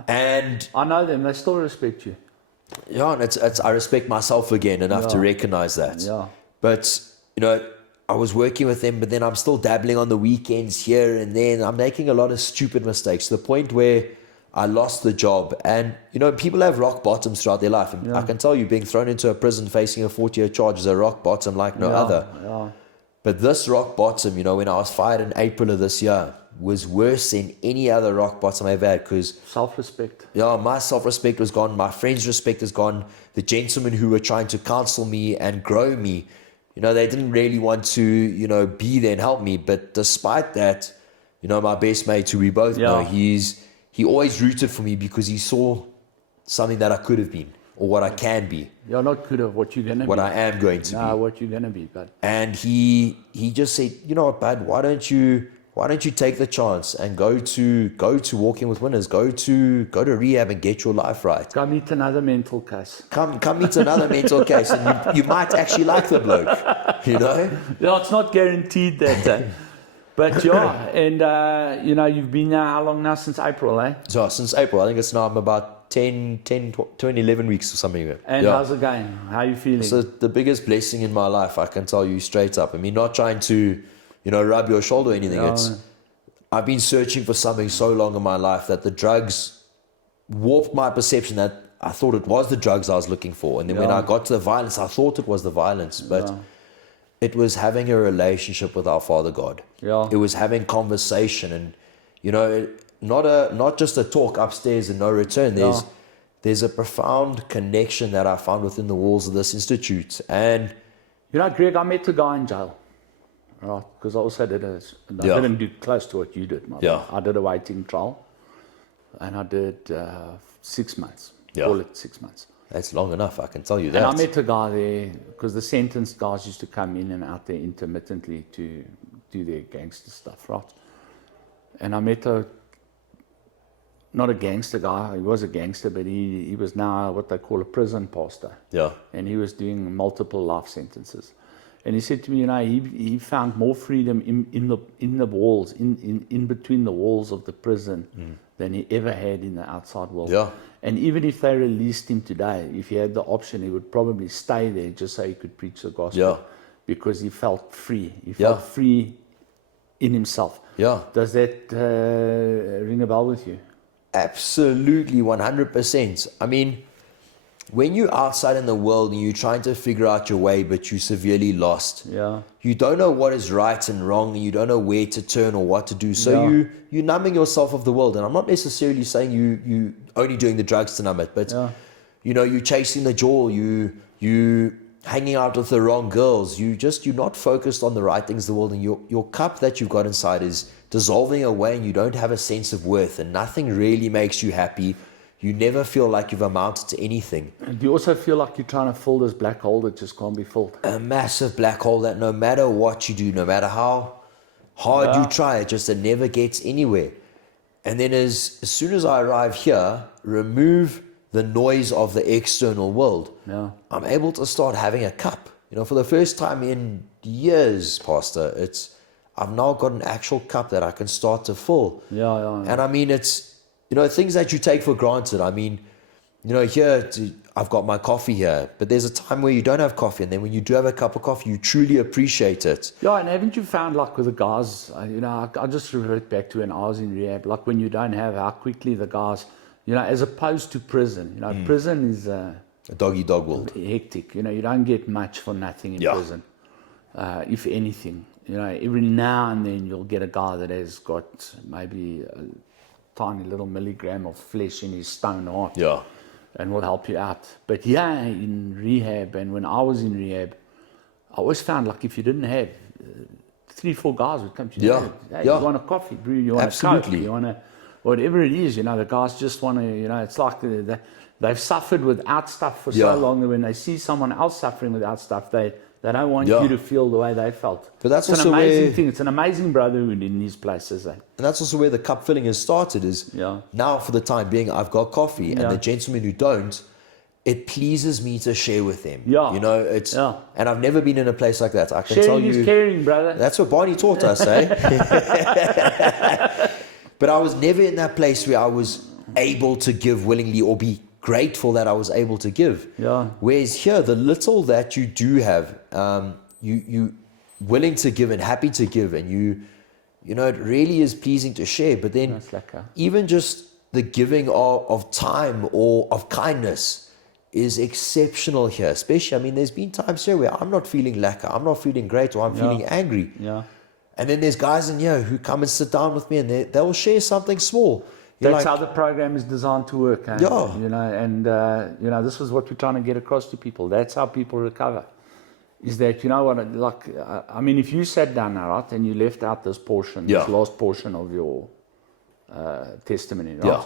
And I know them; they still respect you. Yeah, and I respect myself again enough to recognize that. Yeah. But I was working with them, but then I'm still dabbling on the weekends here and then. I'm making a lot of stupid mistakes to the point where I lost the job. And, people have rock bottoms throughout their life. And I can tell you, being thrown into a prison facing a 40-year charge is a rock bottom like no other. Yeah. But this rock bottom, when I was fired in April of this year, was worse than any other rock bottom I've had because... Self-respect. Yeah, my self-respect was gone. My friends' respect is gone. The gentlemen who were trying to counsel me and grow me, they didn't really want to, be there and help me. But despite that, my best mate, who we both know, he always rooted for me because he saw something that I could have been or what I can be. You're not could have, what you're going to be. What I am going to be. No, what you're going to be, bud. And he just said, you know what, bud, why don't you take the chance and go to Walking with Winners, go to rehab and get your life right. Come meet another mental case. Come meet another mental case, and you might actually like the bloke, Yeah, it's not guaranteed that. But and you've been there how long now? Since April, eh? So since April, I think it's now I'm about 20, 11 weeks or something. And how's it going? How are you feeling? So the biggest blessing in my life, I can tell you straight up. I mean, not trying to, rub your shoulder or anything. I've been searching for something so long in my life that the drugs warped my perception that I thought it was the drugs I was looking for. And then when I got to the violence, I thought it was the violence. But it was having a relationship with our Father God. Yeah. It was having conversation and, not just a talk upstairs and no return. There's a profound connection that I found within the walls of this institute. And Greg, I met a guy in jail. Right, because I also did I didn't do close to what you did, I did a waiting trial, and I did 6 months. Call it 6 months. That's long enough, I can tell you that. And I met a guy there because the sentenced guys used to come in and out there intermittently to do their gangster stuff, right? And I met not a gangster guy, he was a gangster, but he was now what they call a prison pastor. Yeah. And he was doing multiple life sentences. And he said to me, he found more freedom in the walls, in between the walls of the prison than he ever had in the outside world. Yeah. And even if they released him today, if he had the option, he would probably stay there just so he could preach the gospel. Yeah. Because he felt free. He felt free in himself. Yeah. Does that ring a bell with you? Absolutely, 100%. I mean, when you're outside in the world and you're trying to figure out your way, but you're severely lost, you don't know what is right and wrong, and you don't know where to turn or what to do. So you're numbing yourself of the world. And I'm not necessarily saying you only doing the drugs to numb it, but you're chasing the jaw, you hanging out with the wrong girls, you're not focused on the right things in the world, and your cup that you've got inside is dissolving away, and you don't have a sense of worth, and nothing really makes you happy. You never feel like you've amounted to anything. And do you also feel like you're trying to fill this black hole that just can't be filled? A massive black hole that no matter what you do, no matter how hard you try, it never gets anywhere. And then as soon as I arrive here, remove the noise of the external world, I'm able to start having a cup. For the first time in years, Pastor, I've now got an actual cup that I can start to fill. And I mean, it's, things that you take for granted. I mean, here I've got my coffee here. But there's a time where you don't have coffee, and then when you do have a cup of coffee, you truly appreciate it. Yeah, and haven't you found, like with the guys, I just revert back to when I was in rehab, like when you don't have, how quickly the guys, as opposed to prison, prison is a dog-eat-dog world. Hectic. You don't get much for nothing in prison, if anything. Every now and then you'll get a guy that has got maybe a tiny little milligram of flesh in his stone heart. Yeah. And will help you out. But in rehab, and when I was in rehab, I always found, like, if you didn't have 3-4 guys would come to you. Hey, you want a coffee, brew? You want a Coke? You want a whatever it is? The guys just want to. It's like they've suffered without stuff for so long that when they see someone else suffering without stuff, they don't want you to feel the way they felt. But that's it's also an amazing thing. It's an amazing brotherhood in these places. And that's also where the cup filling has started. Is now for the time being, I've got coffee, and the gentlemen who don't, it pleases me to share with them. It's and I've never been in a place like that. I can Sharing tell you, is caring, brother. That's what Barney taught us, eh? But I was never in that place where I was able to give willingly or be grateful that I was able to give. Yeah. Whereas here, the little that you do have, you willing to give and happy to give, and it really is pleasing to share. But then even just the giving of time or of kindness is exceptional here. Especially, there's been times here where I'm not feeling lekker, I'm not feeling great, or I'm feeling angry. Yeah. And then there's guys in here who come and sit down with me, and they'll share something small. That's how the program is designed to work. And this is what we're trying to get across to people. That's how people recover. Is that, if you sat down now, right, and you left out this portion, this last portion of your testimony, right? Yeah.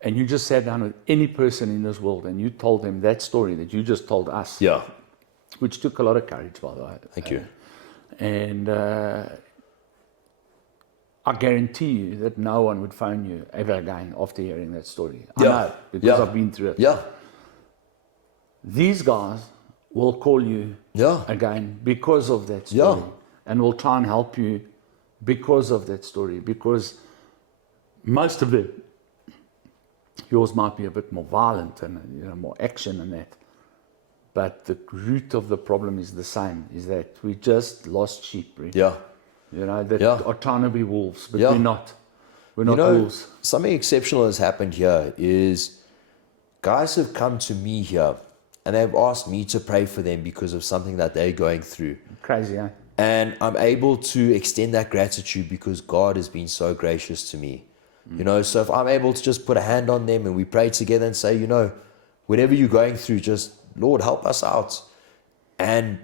And you just sat down with any person in this world and you told them that story that you just told us. Yeah. Which took a lot of courage, by the way. Thank you. And I guarantee you that no one would phone you ever again after hearing that story. I know, because I've been through it. Yeah. These guys will call you again because of that story. And will try and help you because of that story. Because most of them, yours might be a bit more violent and more action and that. But the root of the problem is the same, is that we just lost sheep, really. Yeah. That are trying to be wolves, but we're not. We're not wolves. Something exceptional has happened here is guys have come to me here and they've asked me to pray for them because of something that they're going through. Crazy, eh? And I'm able to extend that gratitude because God has been so gracious to me. So if I'm able to just put a hand on them and we pray together and say, whatever you're going through, just, Lord, help us out. And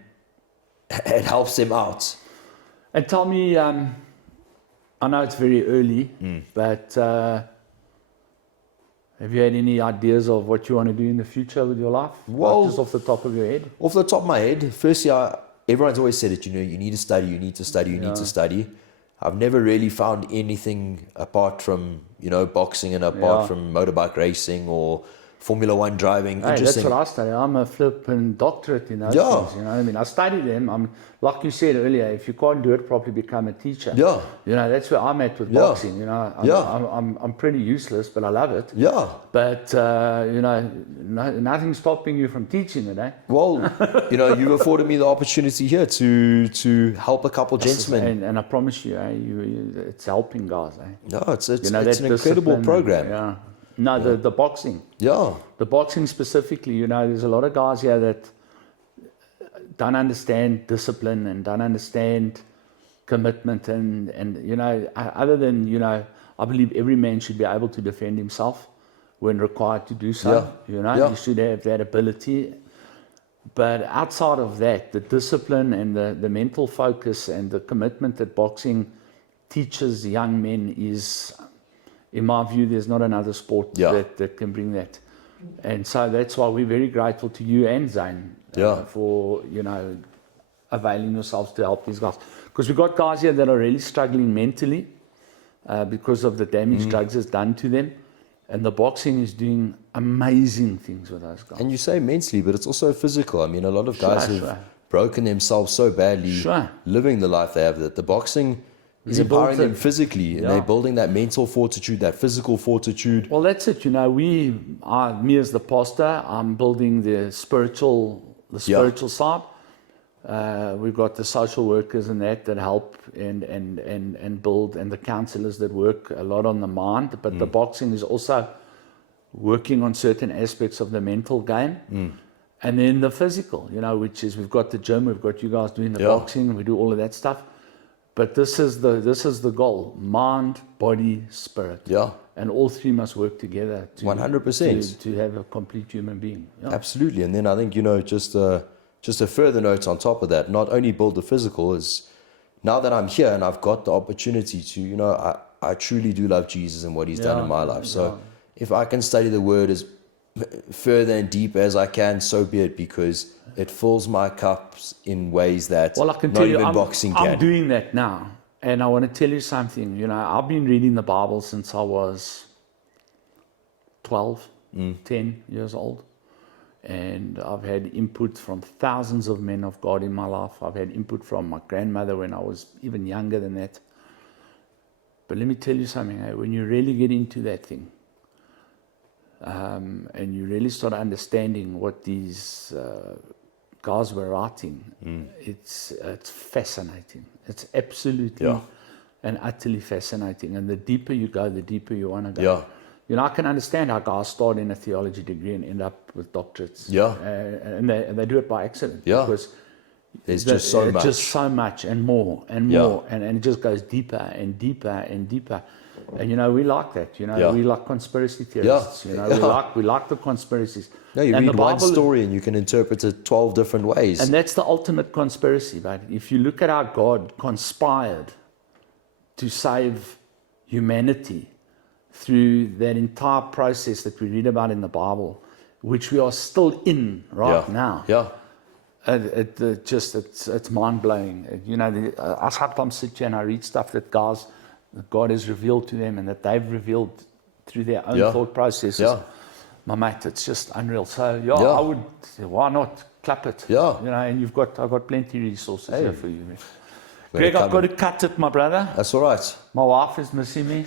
it helps them out. And tell me, I know it's very early, but have you had any ideas of what you want to do in the future with your life? Well, just off the top of your head? Off the top of my head, firstly, everyone's always said it, you need to study, you need to study, you need to study. I've never really found anything apart from, boxing and apart from motorbike racing or Formula One driving. Hey, that's what I studied. I'm a flipping doctorate in those things. I studied them. Like you said earlier, if you can't do it properly, become a teacher. Yeah. That's where I'm at with boxing. I'm pretty useless, but I love it. Yeah. But nothing's stopping you from teaching it, eh? Well, you've afforded me the opportunity here to help a couple gentlemen. And I promise you, it's helping guys, eh? No, it's an incredible program. Yeah. No, the boxing. Yeah. The boxing specifically, there's a lot of guys here that don't understand discipline and don't understand commitment and other than, I believe every man should be able to defend himself when required to do so. You should have that ability. But outside of that, the discipline and the mental focus and the commitment that boxing teaches young men is, in my view, there's not another sport that can bring that. And so that's why we're very grateful to you and Zane for, availing yourselves to help these guys. Because we've got guys here that are really struggling mentally because of the damage drugs has done to them. And the boxing is doing amazing things with those guys. And you say mentally, but it's also physical. A lot of guys have broken themselves so badly living the life they have that the boxing He's empowering them physically, and they're building that mental fortitude, that physical fortitude. Well, that's it. Me as the pastor, I'm building the spiritual side. We've got the social workers and that help and build, and the counselors that work a lot on the mind. But the boxing is also working on certain aspects of the mental game. And then the physical, which is we've got the gym, we've got you guys doing the boxing, we do all of that stuff. But this is the goal: mind, body, spirit. Yeah. And all three must work together. 100%. To have a complete human being. Yeah. Absolutely. And then I think just a further note on top of that: not only build the physical, is now that I'm here and I've got the opportunity to, I truly do love Jesus and what He's done in my life. So if I can study the Word as further and deeper as I can, so be it, because it fills my cups in ways that I can tell you, boxing can. I'm doing that now, and I want to tell you something. I've been reading the Bible since I was 12, 10 years old, and I've had input from thousands of men of God in my life. I've had input from my grandmother when I was even younger than that. But let me tell you something, when you really get into that thing, and you really start understanding what these guys were writing, it's fascinating. It's absolutely and utterly fascinating. And the deeper you go, the deeper you want to go. I can understand how guys start in a theology degree and end up with doctorates. And they do it by accident. Because there's just so much. Just so much and more and more. And it just goes deeper and deeper and deeper. And we like that. We like conspiracy theorists. We like the conspiracies. No, you read one story and you can interpret it 12 different ways. And that's the ultimate conspiracy. But if you look at how God conspired to save humanity through that entire process that we read about in the Bible, which we are still in now. It's mind blowing. I sometimes sit here and I read stuff that God has revealed to them and that they've revealed through their own thought processes. My mate, it's just unreal. So I would say, why not clap it? And I've got plenty of resources here for you. Greg, I've got to cut it, my brother. That's all right. My wife is missing me.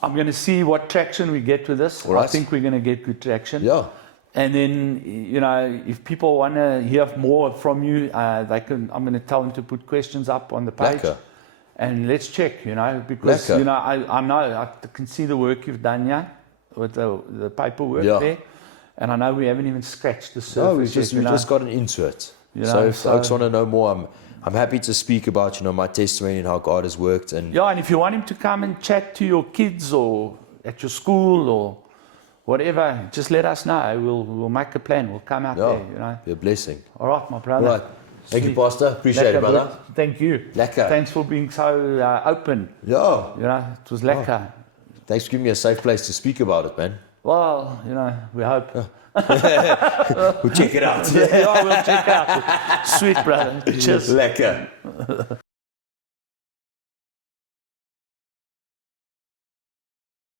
I'm going to see what traction we get with this. I think we're going to get good traction. And then, if people want to hear more from you, they can. I'm going to tell them to put questions up on the page. And let's check, because, I know, I can see the work you've done here with the paperwork there. And I know we haven't even scratched the surface. No, we've just gotten into it. So if folks want to know more, I'm happy to speak about, my testimony and how God has worked. And if you want him to come and chat to your kids or at your school or whatever, just let us know. We'll make a plan. We'll come out there, Be a blessing. All right, my brother. All right. Thank you, Pastor. Appreciate it, brother. Thank you. Lekker. Thanks for being so open. It was lekker. Thanks for giving me a safe place to speak about it, man. Well, we hope. We'll check it out. We'll check out. Sweet, brother. Cheers. Lekker.